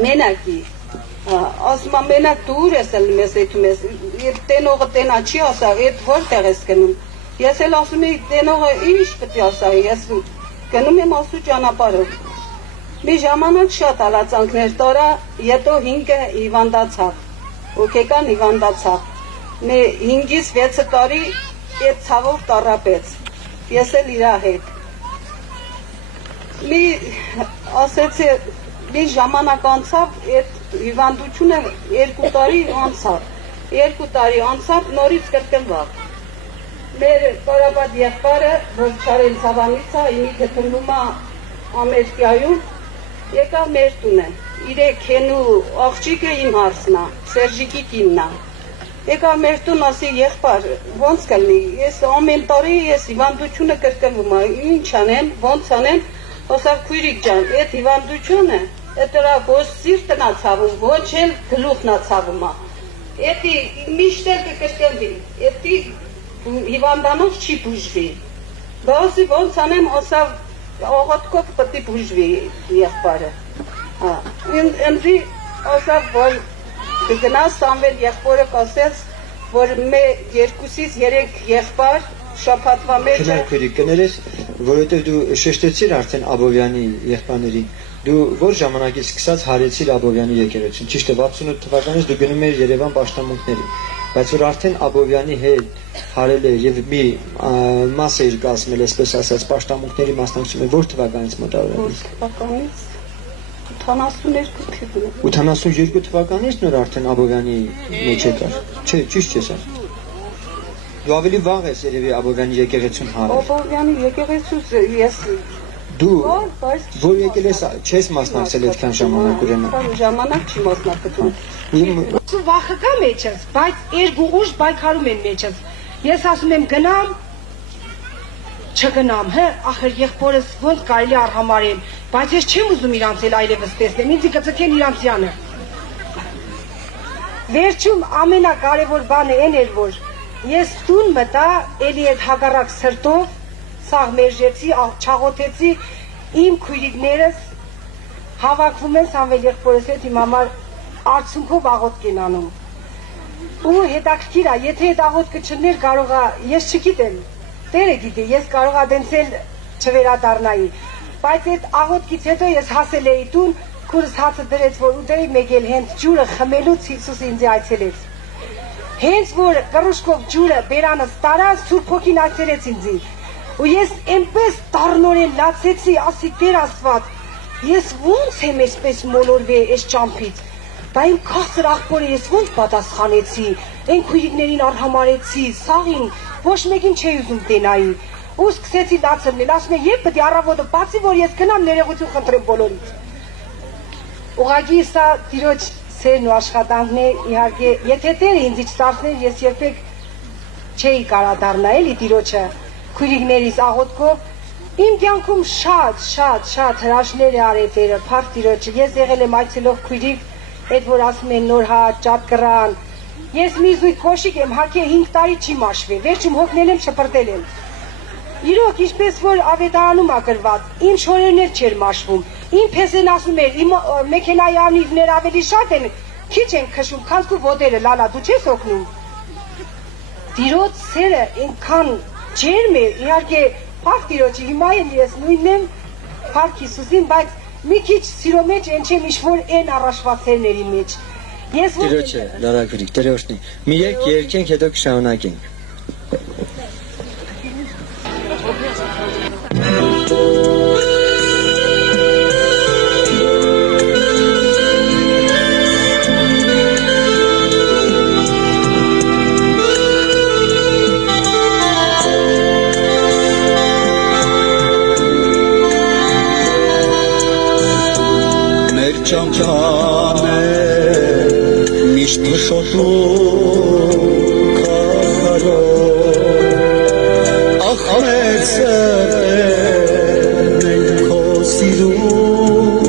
Մենակի Ասում եմ մենակ դու ուր ես էլ մեզ եթում ես Տենողը տենա չի ասա Ետ որտեղ ես գնում Ես էլ ասում եմ տենողը ինչ պտի ասա Ես գնում եմ ասու ճանապարհով Մի ժամանակ շատ հալածանքներ տարա Հետո 5-ը հիվանդացավ Հոգեկան հիվանդացավ 5-ից 6 տարի Այդ ցավով տառապեց Ես էլ իրա հետ մի ասեցի մի ժամանակ անցավ այդ հիվանդությունը 2 տարի անցավ 2 տարի անցավ նորից կրկնվավ մեր Կարապատ եղբայրը որ Չարենցավանից է ինի գտնվում է Ամերիկայում եկա մեր տունը իր քենու աղջիկը իմ հարսն է Սերժիկի կինն է եկա մեր տուն ասի եղբայր ոնց կլինի ես ամեն տարի ես հիվանդությունը կրկնվում է ինչ անեմ ոնց անեմ ասավ քույրիկ ջան այդ հիվանդությունը դրա ոչ սիրտն է ցավում ոչ էլ գլուխն է ցավում էդի միշտ էլ կկրկնվի էդի հիվանդանոց չի բուժվի բասի ոնց անեմ ասավ աղոթքով պետք է բուժվի եղբայրը ինձ ասավ որ կգնաս Սամվել եղբորը կասեց, որ մեր 2-ից 3 եղբայր շաբաթվա մեջ Քնարքուրիկ կներես, որովհետև դու շեշտեցիր արդեն Աբովյանի եղբայրներին, դու որ ժամանակից սկսած հարեցիր Աբովյանի եկեղեցին, ճիշտ է 68 թվականից դու գնում ես Երևան պաշտամունքների, բայց որ արդեն Աբովյանի հետ հարել է եւ մի մաս էր կազմել, այսպես ասած, պաշտամունքների մասնակցում է որ թվականից մոտավորապես։ թվականից 82 82 թվականից նոր արդեն Աբովյանի մեջ եկար։ Չէ, ճիշտ ես ասում։ Դու ավելի վաղ ես երևի Աբովյանի եկեղեցուն հարել։ Աբովյանի եկեղեցուց ես Դու որ եկել ես չես մասնակցել այդքան ժամանակ ուրեմն։ Ժամանակ չի մասնակցում։ Ու վախը կա մեջս, բայց երկու ուժ պայքարում են մեջս։ Ես ասում եմ գնամ, չգնամ, հա, ախր եղբորս ոնց կարելի արհամարել, բայց ես չեմ ուզում իրանց էլ այլևս տեսնեմ, ինձ կծկեն իրանցյանը։ Վերջում ամենակարևոր բանը այն էր, որ ես տուն մտա, էլի այդ հագարակ սրտով, սաղ մերժեցի, չաղոթեցի, իմ քույրիկներս հավաքվում են Սամվել եղբորս հետ իմ համար արդյունքով աղոթք են անում։ Ու հետաքրքիր է, եթե այդ աղոթքը չներ կարող է, ես չգիտեմ, Տերը գիտի, ես կարող եմ դենցել չվերադառնայի, բայց այդ աղոթքից հետո ես հասել էի տուն, քուրս հացը դրեց, որ ուտեի, մեկ էլ հենց ջուրը խմելուց Հիսուսը ինձ այցելեց։ Հենց որ կռուշկով ջուրը բերանս տարա, Սուրբ Հոգին այցելեց ինձ։ Ու ես այնպես տառնորեն լացեցի, ասի Տեր Աստված, ես ո՞նց եմ այսպես մոլորվել այս ճամփից։ Բա իմ քասր աղբորը ես ո՞նց պատասխանեցի, այն քույրիկներին արհամարեցի, սաղին ոչ մեկին չէի ուզում տենայի, ու սկսեցի լացնել, ասում եմ, երբ պետք է առավոտը բացի, որ ես գնամ ներողություն խնդրեմ բոլորից։ Ուղղակի սա Տիրոջ սերն ու աշխատանքն է, իհարկե, եթե Տերը ինձ չստացներ, ես երբեք չէի կարա դառնա էլի Տիրոջը, քույրիկներիս աղոթքով, իմ կյանքում շատ հրաշքներ է արել Տերը, փառք Տիրոջը, ես եղել եմ այցելող քույրիկ, այդ որ ասում են նոր հաճ, ճատկռան, ես մի զույգ կոշիկ եմ, հարկե 5 տարի չի մաշվել, վերջում հոգնել եմ, շպրտել եմ։ Իրոք, ինչպես որ ավետարանում ակրված, իմ շորերներ չէր մաշվում, իմ փեսեն ասում էր, իմ մեքենայի անիվներ ավելի շատ են, քիչ են քշում, քան քո ոտերը, լալա, դու չես օգնում։ Տիրոջ սերը այնքան ջերմ է, իհարկե, փառք Տիրոջի, հիմա ես նույնն եմ, փառք Հիսուսին, բայց մի քիչ սիրո մեջ են չեմ ինչ-որ են առաջվա սերների մեջ։ Տիրոջը, լարակուրիկ, Տերը օրհնի։ Մի երգ երգենք, հետո կշարունակենք։ Մեր ճամփան է միշտ շոտու քարով ախ մեր սերտը մենք քո սիրում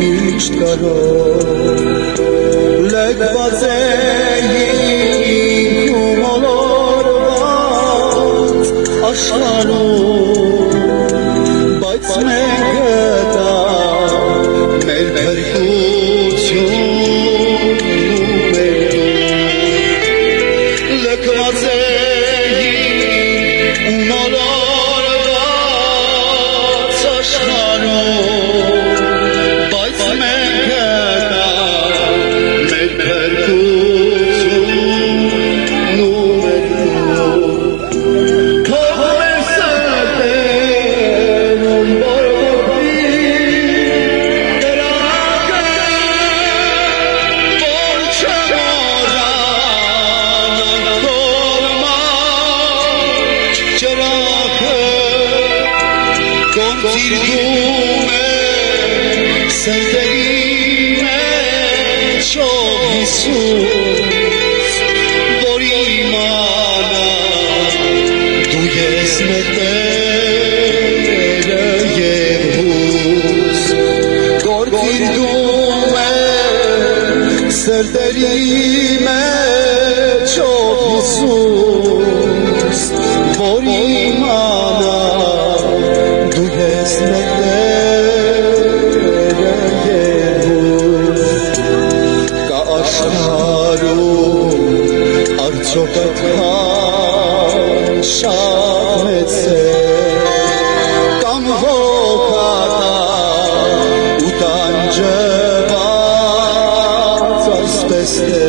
միշտ կարով լեգված է ինքու մոլորված աշխարհում բայց մենք Love գործիրգում է սրտերի մեջ ով Հիսուս, որ իմանա դու ես մտերը և հուս, գործիրգում է սրտերի մեջ ով Հիսուս, որ իմանա դու ես մտերը և հուս, կա աշխարհում արդյոք այդքան շատ մեծ է, կամ հոգատար ու տանջված այսպես է,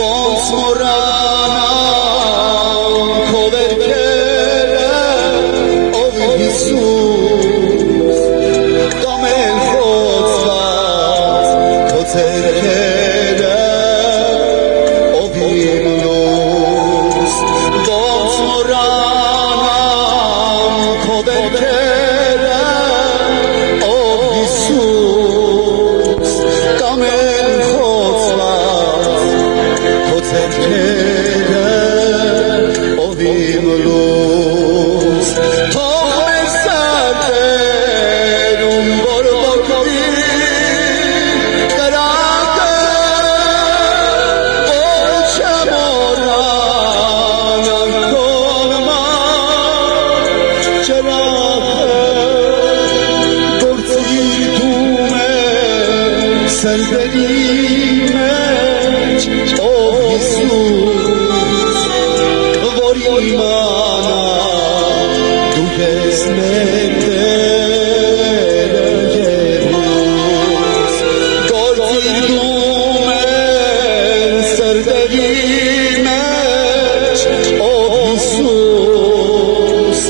ոնց մոռանամ քո վերքերը, ով Հիսուս, կամ էլ խոցված քո ձեռքերը, ով իմ լույս, ոնց մոռանամ քո վերքերը, ով Հիսուս, կամ էլ խոցված քո ձեռքերը, ով իմ լույս, թող մեր սրտերում բորբոքվի կրակը, որ չմոռանանք քո նման ճրագը, գործիրգում է սրտերի մեջ ով Հիսուս, որ իմանա դու ես մտերը և հուս, գործիրգում է սրտերի մեջ ով Հիսուս,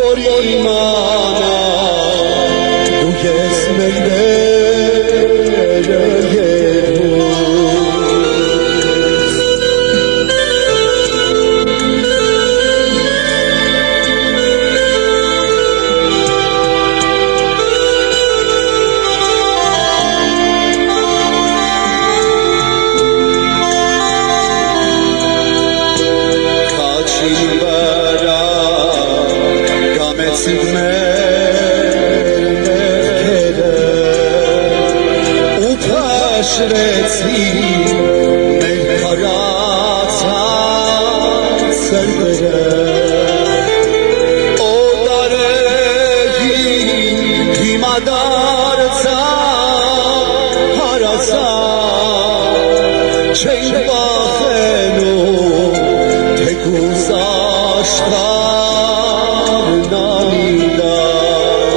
որ իմանա դու ես մտերը և հուս, քաչի վրա կամեցիք մեր մեղքերը ու փաշրեցիք մեր քարացած սրտերը, օտարերին հիմա դարձավ հարազատ, չենք վախենում թեկուզ աշխարհն անիդար,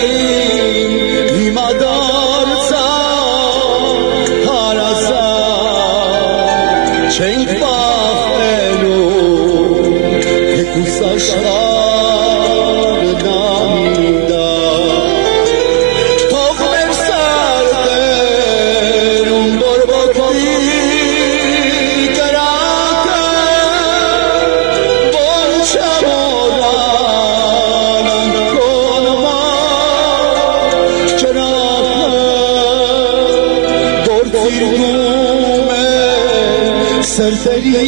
օտարերին հիմա դարձավ հարազատ, չենք վախենում թեկուզ աշխարհն անիդար, թող մեր սրտերում բորբոքվի կրակը, որ չմոռանանք քո նման ճրագը, գործիրգում է սրտերի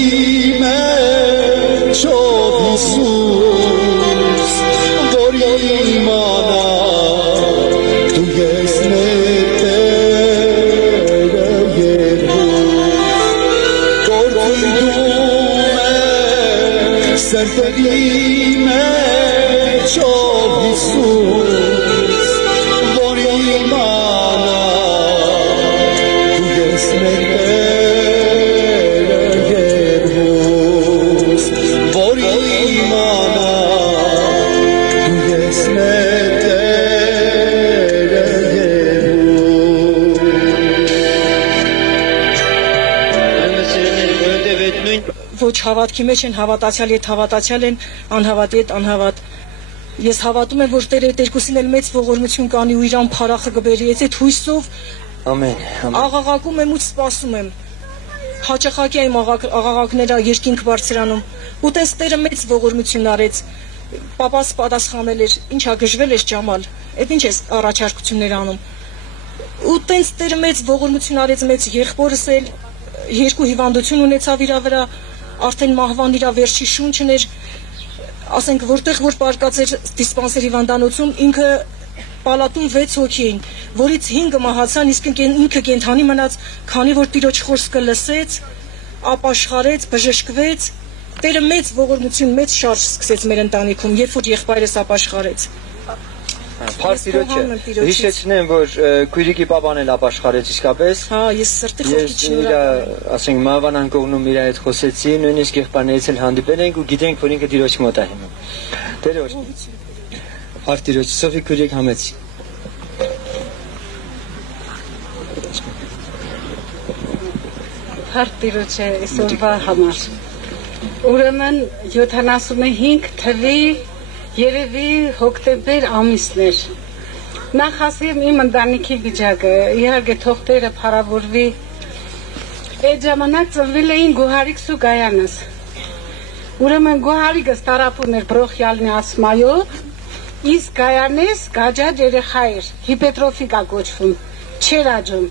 մեջ ով Հիսուս, որ իմանա դու ես մտերը և հուս, գործիրգում է սրտերի մեջ ով Հիսուս, որ իմանա դու ես մտերը և հուս, որ իմանա դու ես մտերը և հուս, Ոչ հավատքի մեջ են, հավատացյալ հետ հավատացյալ են, անհավատի հետ անհավատ։ Ես հավատում եմ, որ Տերը երկուսին էլ մեծ ողորմություն կանի ու իրան փառախը կբերի։ Եթե հույսով Ամեն, ամեն։ աղաղակում եմ ու սպասում եմ։ Հաճախակի այն աղաղակները երկինք բարձրանում։ Ու տես Տերը մեծ ողորմություն արեց։ Պապաս պատասխանել էր, ինչա գժվել ես Ջամալ, այդ ինչ ես առաջարկություններ անում։ Ու տենց Տերը մեծ ողորմություն արեց մեծ եղբորս էլ, երկու հիվանդություն ունեցավ իր վրա, արդեն մահվան իր վերջի շունչն էր, ասենք որտեղ որ պարկած էր դիսպանսեր հիվանդանոցում, ինքը պալատում 6 հոգի էին, որից 5-ը մահացան, իսկ ինքը կենթանի մնաց, քանի որ Տիրոջ խոսքը լսեց, ապաշխարեց, բժշկվեց, Տերը մեծ ողորմություն, մեծ շարժ սկսեց մեր ընտանիքում, երբ որ եղբայրս ապաշխարեց։ Փարթիրոջը հիշեցնեմ, որ քույրիկի պապան էլ ապաշխարեց իսկապես։ Հա, ես սրտի խորքից շնորհակալ։ Ասենք մահվան կողմում իր հետ խոսեցի, նույնիսկ եղբայրներից էլ հանդիպել ենք ու գիտենք, որ ինքը Տիրոջ մոտ է հիմա։ Տերը օրհնի։ Փարթիրոջ, Սոֆի քույրիկ համեցի։ Փարթիրոջը այսօրվա համար։ Ուրեմն 75 թվի երևի հոկտեմբեր ամիսներ։ Նախ ասեմ իմ ընտանիքի վիճակը, իհարկե թողտերը փառավորվի։ Այդ ժամանակ ծնվել էին Գոհարիկս ու Գայանս։ Ուրեմն Գոհարիկս տարապուն էր բրոխյալնի ասմայով, իսկ Գայանես գաջաջ երեխա էր, հիպետրոֆիկա կոչվում, չէր աճում։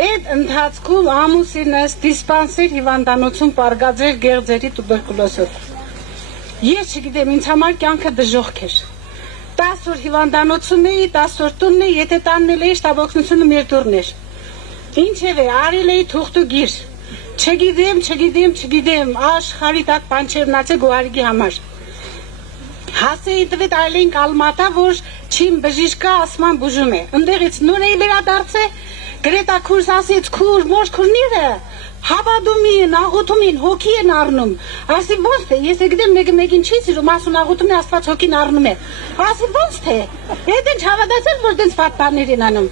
Այդ ընթացքում ամուսինս դիսպանսեր հիվանդանոցում պարգած էր գեղձերի տուբերկուլոզով։ Ես չգիտեմ, ինձ համար կյանքը դժոխք էր։ 10 օր հիվանդանոցում էի, 10 օր տունն էի, եթե տանն էի, շտաբօգնությունը մեր դուրն էր։ Ինչևէ, արել էի թուղթու գիր։ Չգիտեմ, աշխարհի տակ բան չէր մնացել Գոհարիկի համար։ Հասեի տվետ այլին կալմատա, որ չիմ բժիշկա ասման բուժում է։ Ընդեղից նոր էի վերադարձե, գրետա քուրս ասեց, քուր, մոր քուրնիրը, հավադում են, աղոթում են, հոգի են առնում։ Ասի ոնց թե, ես գիտեմ մեկին չի սիրում, ասուն աղոթում է, Աստված հոգին առնում է։ Ասի ոնց թե, հետ ինչ հավատացել, որ դենց վատ բաներ են անում։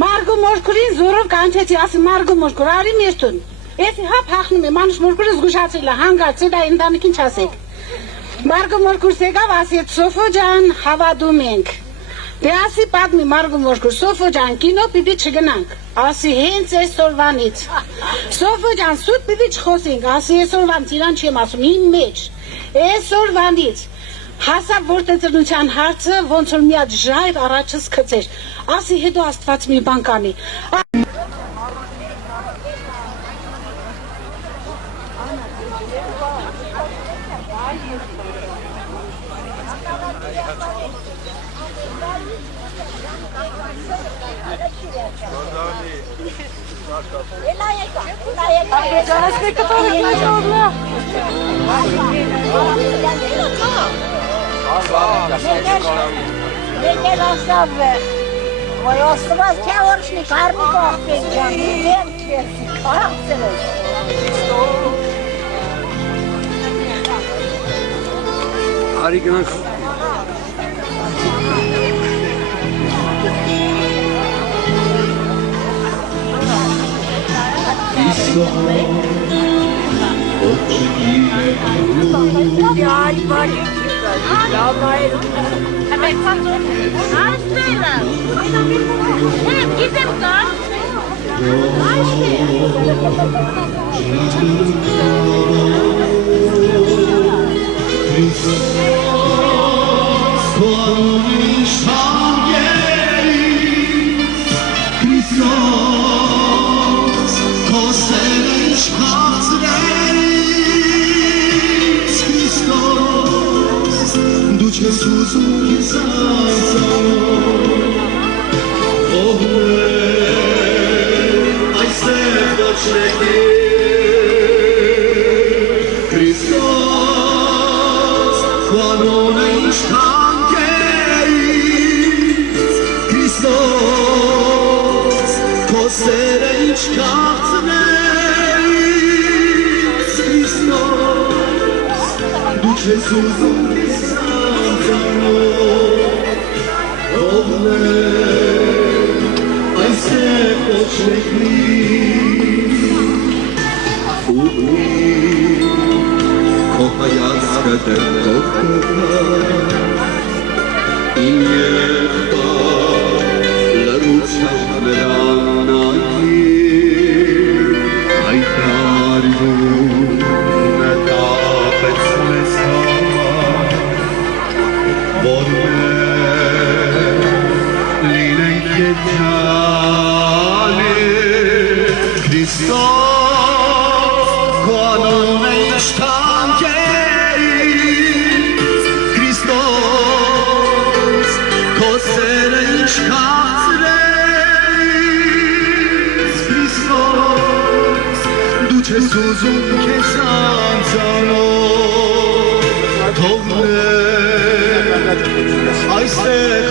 Մարգո մորքուրին զորով կանչեցի, ասի Մարգո մորքուր, արի մեր տուն։ Էսի հապ հախնում է, մանուշ մորքուրը զգուշացել է, հանգարց է, դա ընտանիքին չասեք։ Մարգո մորքուրս եկավ, ասեց Սոֆո ջան, հավատում ենք։ Դե ասի պատմի Մարգո մորքուր, Սոֆո ջան, կինո պիտի չգնանք։ Ասի հենց այսօրվանից։ Սոֆո ջան, սուտ պիտի չխոսենք, ասի այսօրվանից, իրան չեմ ասում, իմ մեջ։ Այսօրվանից հասավ որ ծնության հարցը ոնց որ միած ժայռ առաջս գծեր։ Ասի հետո Աստված մի բան կանի։ Եկել ասավ ոյ Աստված քե օրշնի կարմի կողպեք ջան դեմ քերսի կաղցրես Արի գնանք Ay, bari. Lavayı. Evet, pardon. Aslında. Hep gidip kal. Jesus, թողնել այստեղ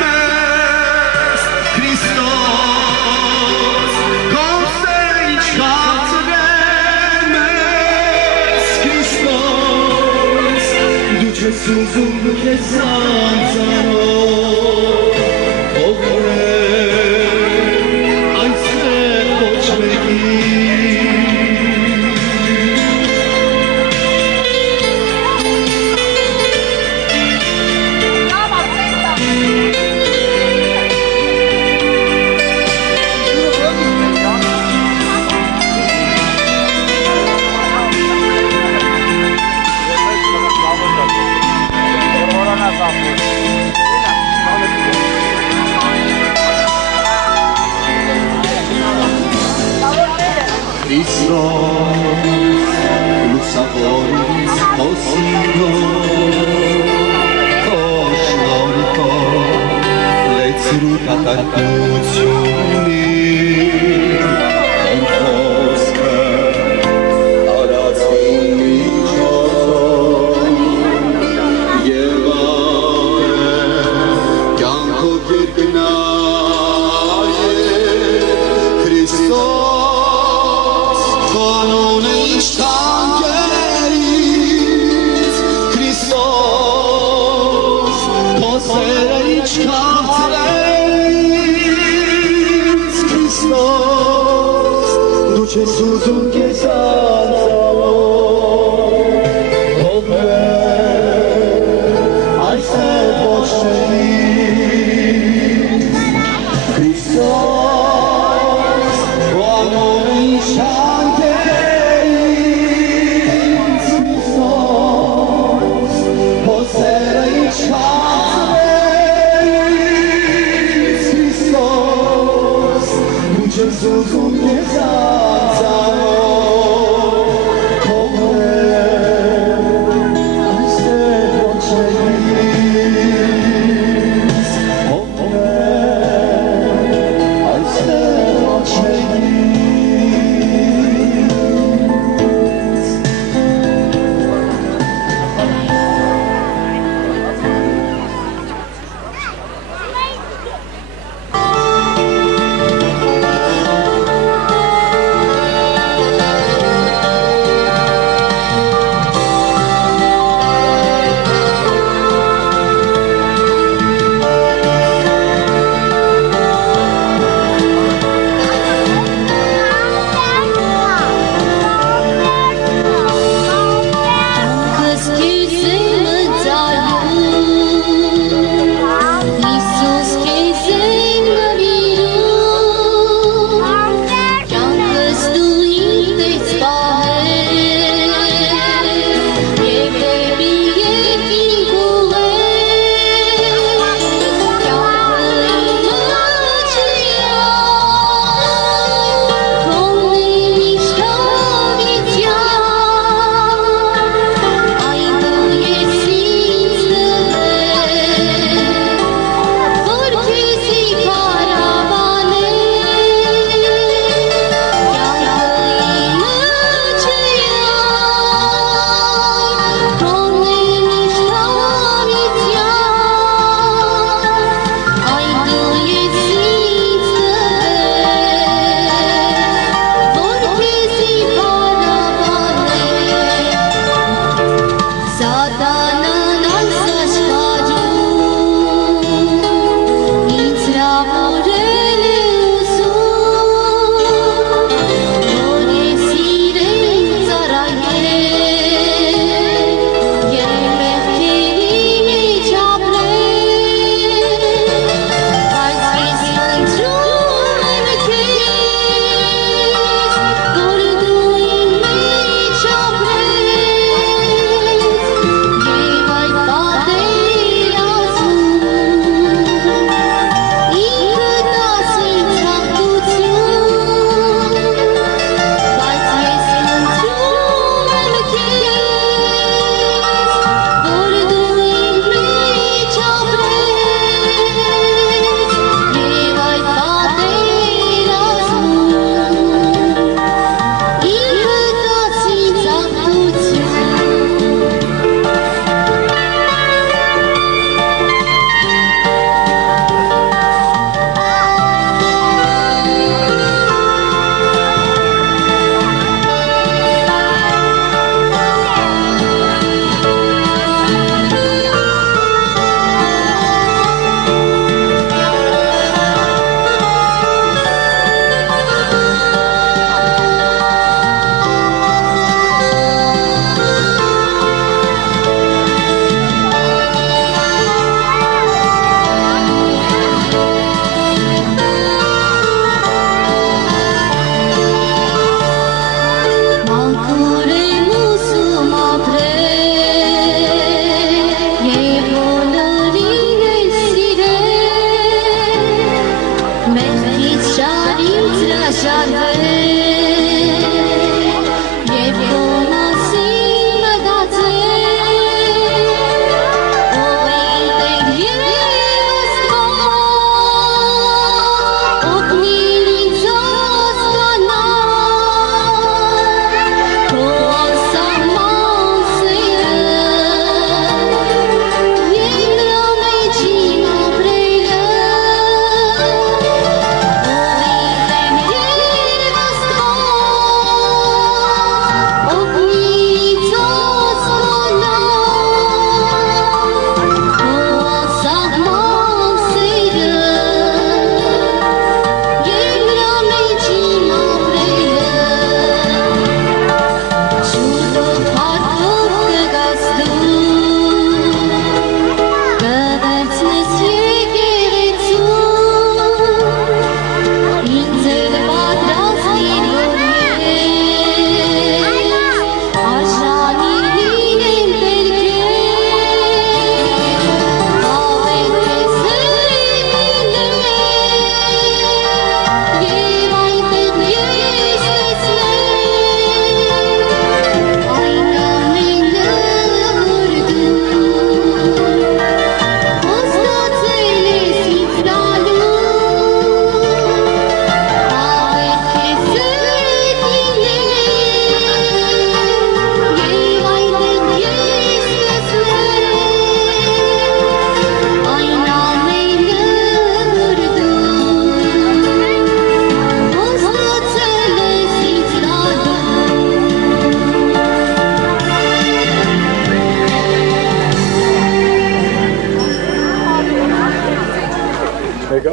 մեզ Քրիստոս կորսեր ինչ խացրել մեզ Քրիստոս դու չես ուզում դու քեզ անձանով թողնել այստեղ ոչ մեկի Քրիստոս լուսավորից խոսինով Քոշնորքով լեցրու կատակությունի Իմ խոսքը արածին միջոցով Եվ կյանքով երկնայ Քրիստոս Kanone işten geriz Kristos Posere iç katreyiz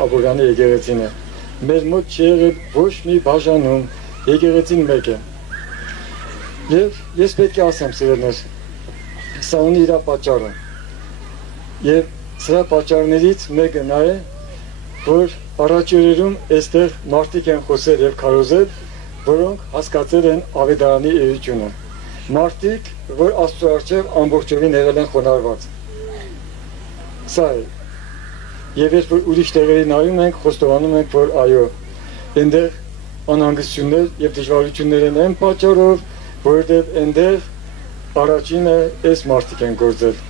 Աբովյանի եկեղեցին է։ Մեր մոտ չի եղել ոչ մի բաժանում, եկեղեցին մեկ է։ Եվ ես պետք է ասեմ, սիրելիներ, սա ունի իր պատճառը։ Եվ սրա պատճառներից մեկը նա է, որ առաջերերում այստեղ մարդիկ են խոսել եւ քարոզել, որոնք հասկացել են Ավետարանի էությունը։ Մարդիկ, որ Աստծո առջև ամբողջովին եղել են խոնարհված։ Սա է։ Եվ երբ որ ուրիշ տեղերի նայում ենք, խոստովանում ենք, որ այո, այնտեղ անհանգստություններ եւ դժվարություններ են այն պատճառով, որովհետեւ այնտեղ առաջինը այս մարդիկ են գործել,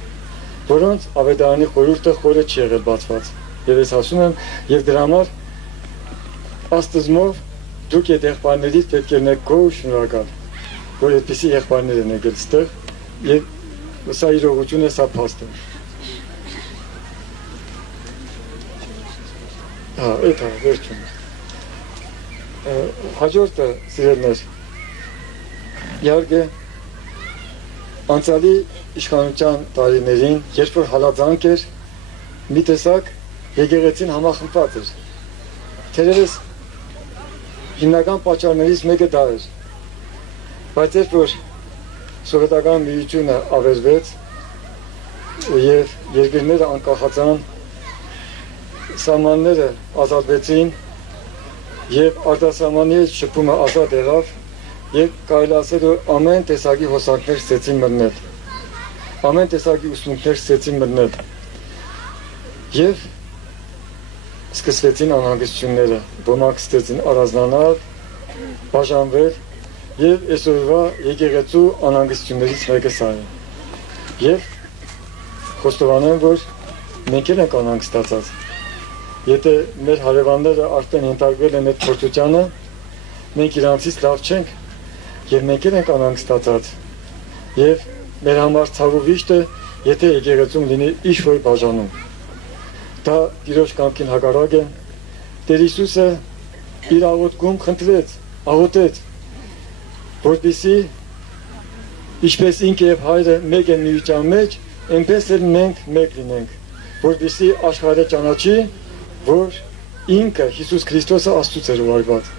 որոնց Ավետարանի խորհուրդը խորը չի եղել բացված։ Եվ ես ասում եմ, եւ դրա համար Աստծմով դուք այդ եղբայրներից պետք է եղնեք գոհ ու շնորհակալ, որ այդպիսի եղբայրներ են եկել այստեղ եւ սա իրողություն է, սա փաստ է։ Այդ է, վերջում։ Հաջորդը, սիրելիներ, իհարկե, անցյալի իշխանության տարիներին, երբ որ հալածանք էր, մի տեսակ եկեղեցին համախմբված էր։ Թերևս հիմնական պատճառներից մեկը դա էր։ Բայց երբ որ սովետական միությունը ավերվեց եւ երկրները անկախացան, սահմանները ազատվեցին եւ արտասահմանի շփումը ազատ եղավ եւ կարելի ասել որ ամեն տեսակի հոսանքներ ստեցին մտնել, ամեն տեսակի ուսմունքներ ստեցին մտնել եւ սկսվեցին անհանգստությունները, ոմանք ստեցին առանձնանալ, բաժանվել եւ այսօրվա եկեղեցու անհանգստություններից մեկը սա է։ Եվ խոստովանեմ, որ մենք էլ ենք անհանգստացած։ Եթե մեր հարևանները արդեն ենթարկվել են այդ փորձությանը, մենք իրանցից լավ չենք եւ մենք էլ ենք անհանգստացած։ Եվ մեր համար ցավու վիշտը, եթե եկեղեցում լինի ինչ-որ բաժանում։ Դա Տիրոջ կամքին հակառակ է։ Տեր Հիսուսը իր աղոթքում խնդրեց, աղոթեց, որպեսզի ինչպես ինքը եւ հայրը մեկ են միության մեջ, այնպես էլ մենք մեկ լինենք, որպեսզի աշխարհը ճանաչի, որ ինքը Հիսուս Քրիստոսը Աստծուց էր ուղարկված։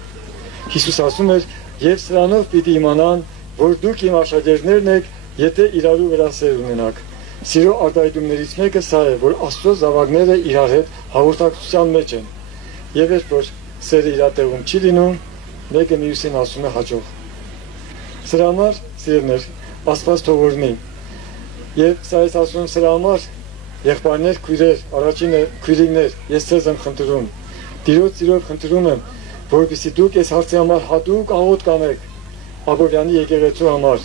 Հիսուս ասում էր, եւ սրանով պիտի իմանան, որ դուք իմ աշակերտներն եք, եթե իրարու վրա սեր ունենաք։ Սիրո արտահայտումներից մեկը սա է, որ Աստծո զավակները իրար հետ հաղորդակցության մեջ են։ Եվ երբ որ սերը իր տեղում չի լինում, մեկը մյուսին ասում է հաջող։ Սրա համար, սիրելիներ, Աստված թող օրհնի։ Եվ սա ես ասում սրա համար, եղբայրներ, քույրեր, առաջինը քույրիկներ, ես ձեզ եմ խնդրում, Տիրոջ սիրով խնդրում եմ, որպեսզի դուք այս հարցի համար հատուկ աղոթք կանեք Աբովյանի եկեղեցու համար,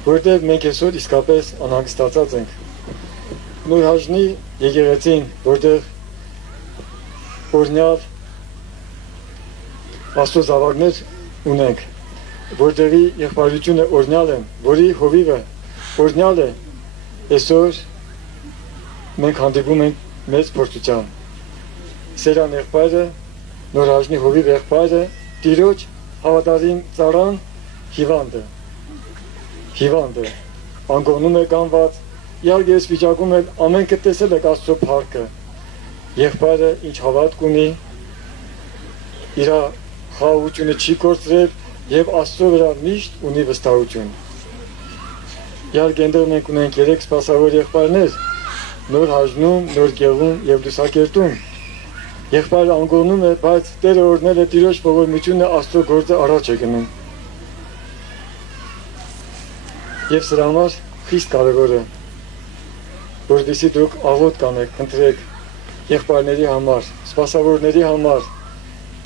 որտեղ մենք այսօր իսկապես անհանգստացած ենք։ Նոր Հաժնի եկեղեցին, որտեղ օրհնյալ Աստծո զավակներ ունենք, որտեղի եղբայրությունը օրհնյալ են, որի հովիվը օրհնյալ է, այսօր մենք հանդիպում ենք մեծ փորձության։ Սերան եղբայրը, Նոր Հաժնի հովիվ եղբայրը, Տիրոջ հավատարիմ ծառան հիվանդ է, անգոնում է կանված, իհարկե այս վիճակում էլ ամենքը տեսել եք Աստծո փառքը։ Եղբայրը ինչ հավատք ունի, իր խաղաղությունը չի կորցրել եւ Աստծո վրա միշտ ունի վստահություն։ Իհարկե այնտեղ մենք ունենք 3 սպասավոր եղբայրներ, Նոր Հաժնում, Նոր Գեղում եւ Լուսակերտում։ Եղբայրը անգոնում է, բայց Տերը օրհնել է Տիրոջ ողորմությունը Աստծո գործը առաջ է գնում։ Եվ սրա համար խիստ կարևոր է, որպեսզի դուք աղոթք կանեք, խնդրեք եղբայրների համար, սպասավորների համար,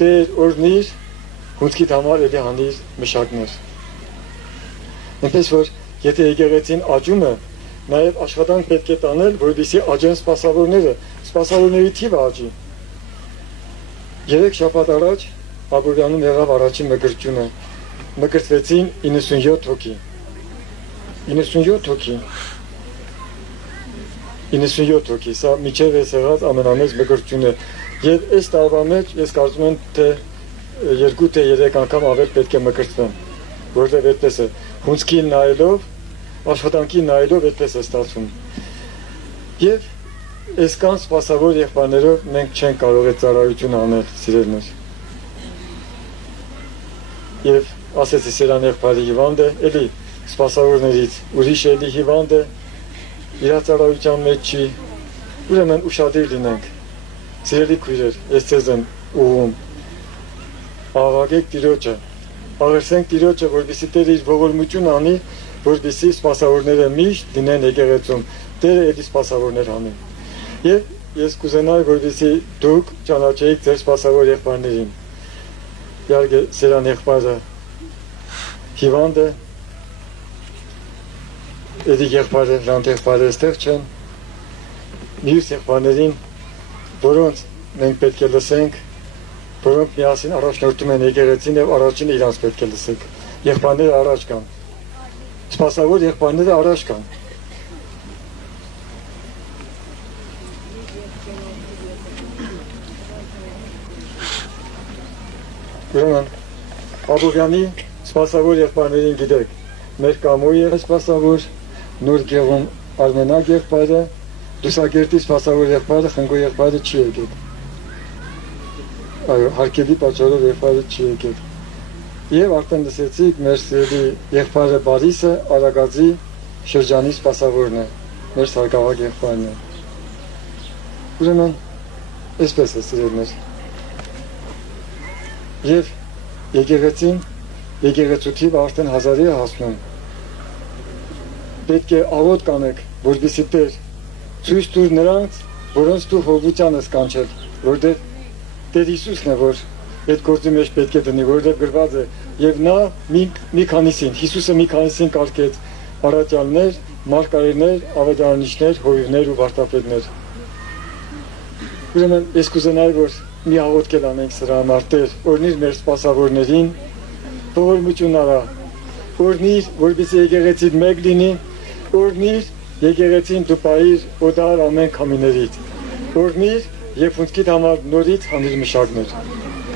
Տեր օրհնիր, հունցքիդ համար էլի հանիր մշակներ։ Այնպես որ եթե եկեղեցին աճում է, նաև աշխատանք պետք է տանել, որպեսզի աճեն սպասավորների թիվը աճի։ 3 շաբաթ առաջ Աբովյանում եղավ առաջին մկրտությունը, մկրտվեցին 97 հոգի։ 97 հոգի։ 97 հոգի, սա միջև էս եղած ամենամեծ մկրտությունը։ Եվ այս տարվա մեջ ես կարծում եմ, թե 2 թե 3 անգամ ավել պետք է մկրտվեն, որտեղ այդպես է, հունցքին նայելով, աշխատանքին նայելով այդպես է ստացվում։ Եվ Այսքան սպասավոր եղբայրներով մենք չենք կարող այդ ծառայությունը անել, սիրելիներ։ Եվ ասեցի Սերան եղբայրի հիվանդ է, էլի սպասավորներից ուրիշ էլի հիվանդ է, իր ծառայության մեջ չի, ուրեմն ուշադիր լինենք։ Սիրելի քույրեր, ես ձեզ եմ ուղղում, աղաղեք Տիրոջը, աղերսենք Տիրոջը, որպեսզի Տերը իր ողորմություն անի, որպեսզի սպասավորները միշտ լինեն եկեղեցում, Տերը էլի սպասավորներ անի։ Եվ ես կուզենայի, որպեսզի դուք ճանաչեիք ձեր սպասավոր եղբայրներին։ Իհարկե Սերան եղբայրը հիվանդ է, էլի եղբայրը, Ժանտ եղբայրը այստեղ չեն, մյուս եղբայրներին, որոնց մենք պետք է լսենք, որոնք միասին առաջնորդում են եկեղեցին եւ առաջինը իրանց պետք է լսենք։ Եղբայրները առաջ կան։ Սպասավոր եղբայրները առաջ կան։ Ուրեմն Աբովյանի սպասավոր եղբայրներին գիտեք, մեր Կամոյի սպասավոր, Նոր Գեղում Արմենակ եղբայրը, Դուսակերտի սպասավոր եղբայրը, Խնգո եղբայրը չի եկել։ Այո, հարկերի պատճառով եղբայրը չի եկել։ Եվ արդեն լսեցիք մեր սիրելի եղբայրը Բարիսը Արագածի շրջանի սպասավորն է, մեր սարգսակ եղբայրն է։ Ուրեմն այսպես է սիրելիներ։ Եվ եկեղեցին, եկեղեցու թիվը արդեն 1000-ի է հասնում։ Պետք է աղոտ կանեք, որպեսզի Տեր ցույց տուր նրանց, որոնց դու հովության ես կանչել, որտեղ Տեր Հիսուսն է, որ այդ գործի մեջ պետք է դնի, որտեղ գրված է, եւ նա մի քանիսին, Հիսուսը մի քանիսին կարգեց առաքյալներ, մարգարեներ, ավետարանիչներ, հովիվներ ու վարդապետներ։ Ուրեմն ես կուզենայի, որ մի աղոթք անենք սրա համար, Տեր, օրհնիր մեր սպասավորներին, ողորմություն արա, օրհնիր, որպեսզի եկեղեցին մեկ լինի, օրհնիր եկեղեցին դու պահիր օդար ամեն քամիներից, օրհնիր եւ ֆունքիդ համար նորից հանիր մշակներ։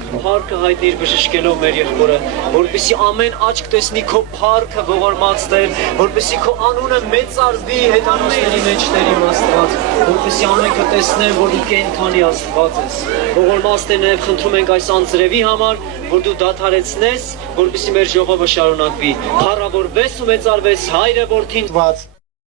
Փառքը հայտնիր բժշկելով մեր եղբորը, որպեսզի ամեն աչք տեսնի քո փառքը ողորմածներ, որպեսզի քո անունը մեծարվի հետանոսների մեջ Տեր Աստված, որպեսզի ամենքը տեսնեն, որ դու կենդանի Աստված ես։ Ողորմածներ նաև խնդրում ենք այս անձրևի համար, որ դու դադարեցնես, որպեսզի մեր ժողովը շարունակվի։ Փառավորվես ու մեծարվես Հայրը, Որդին, Աստված։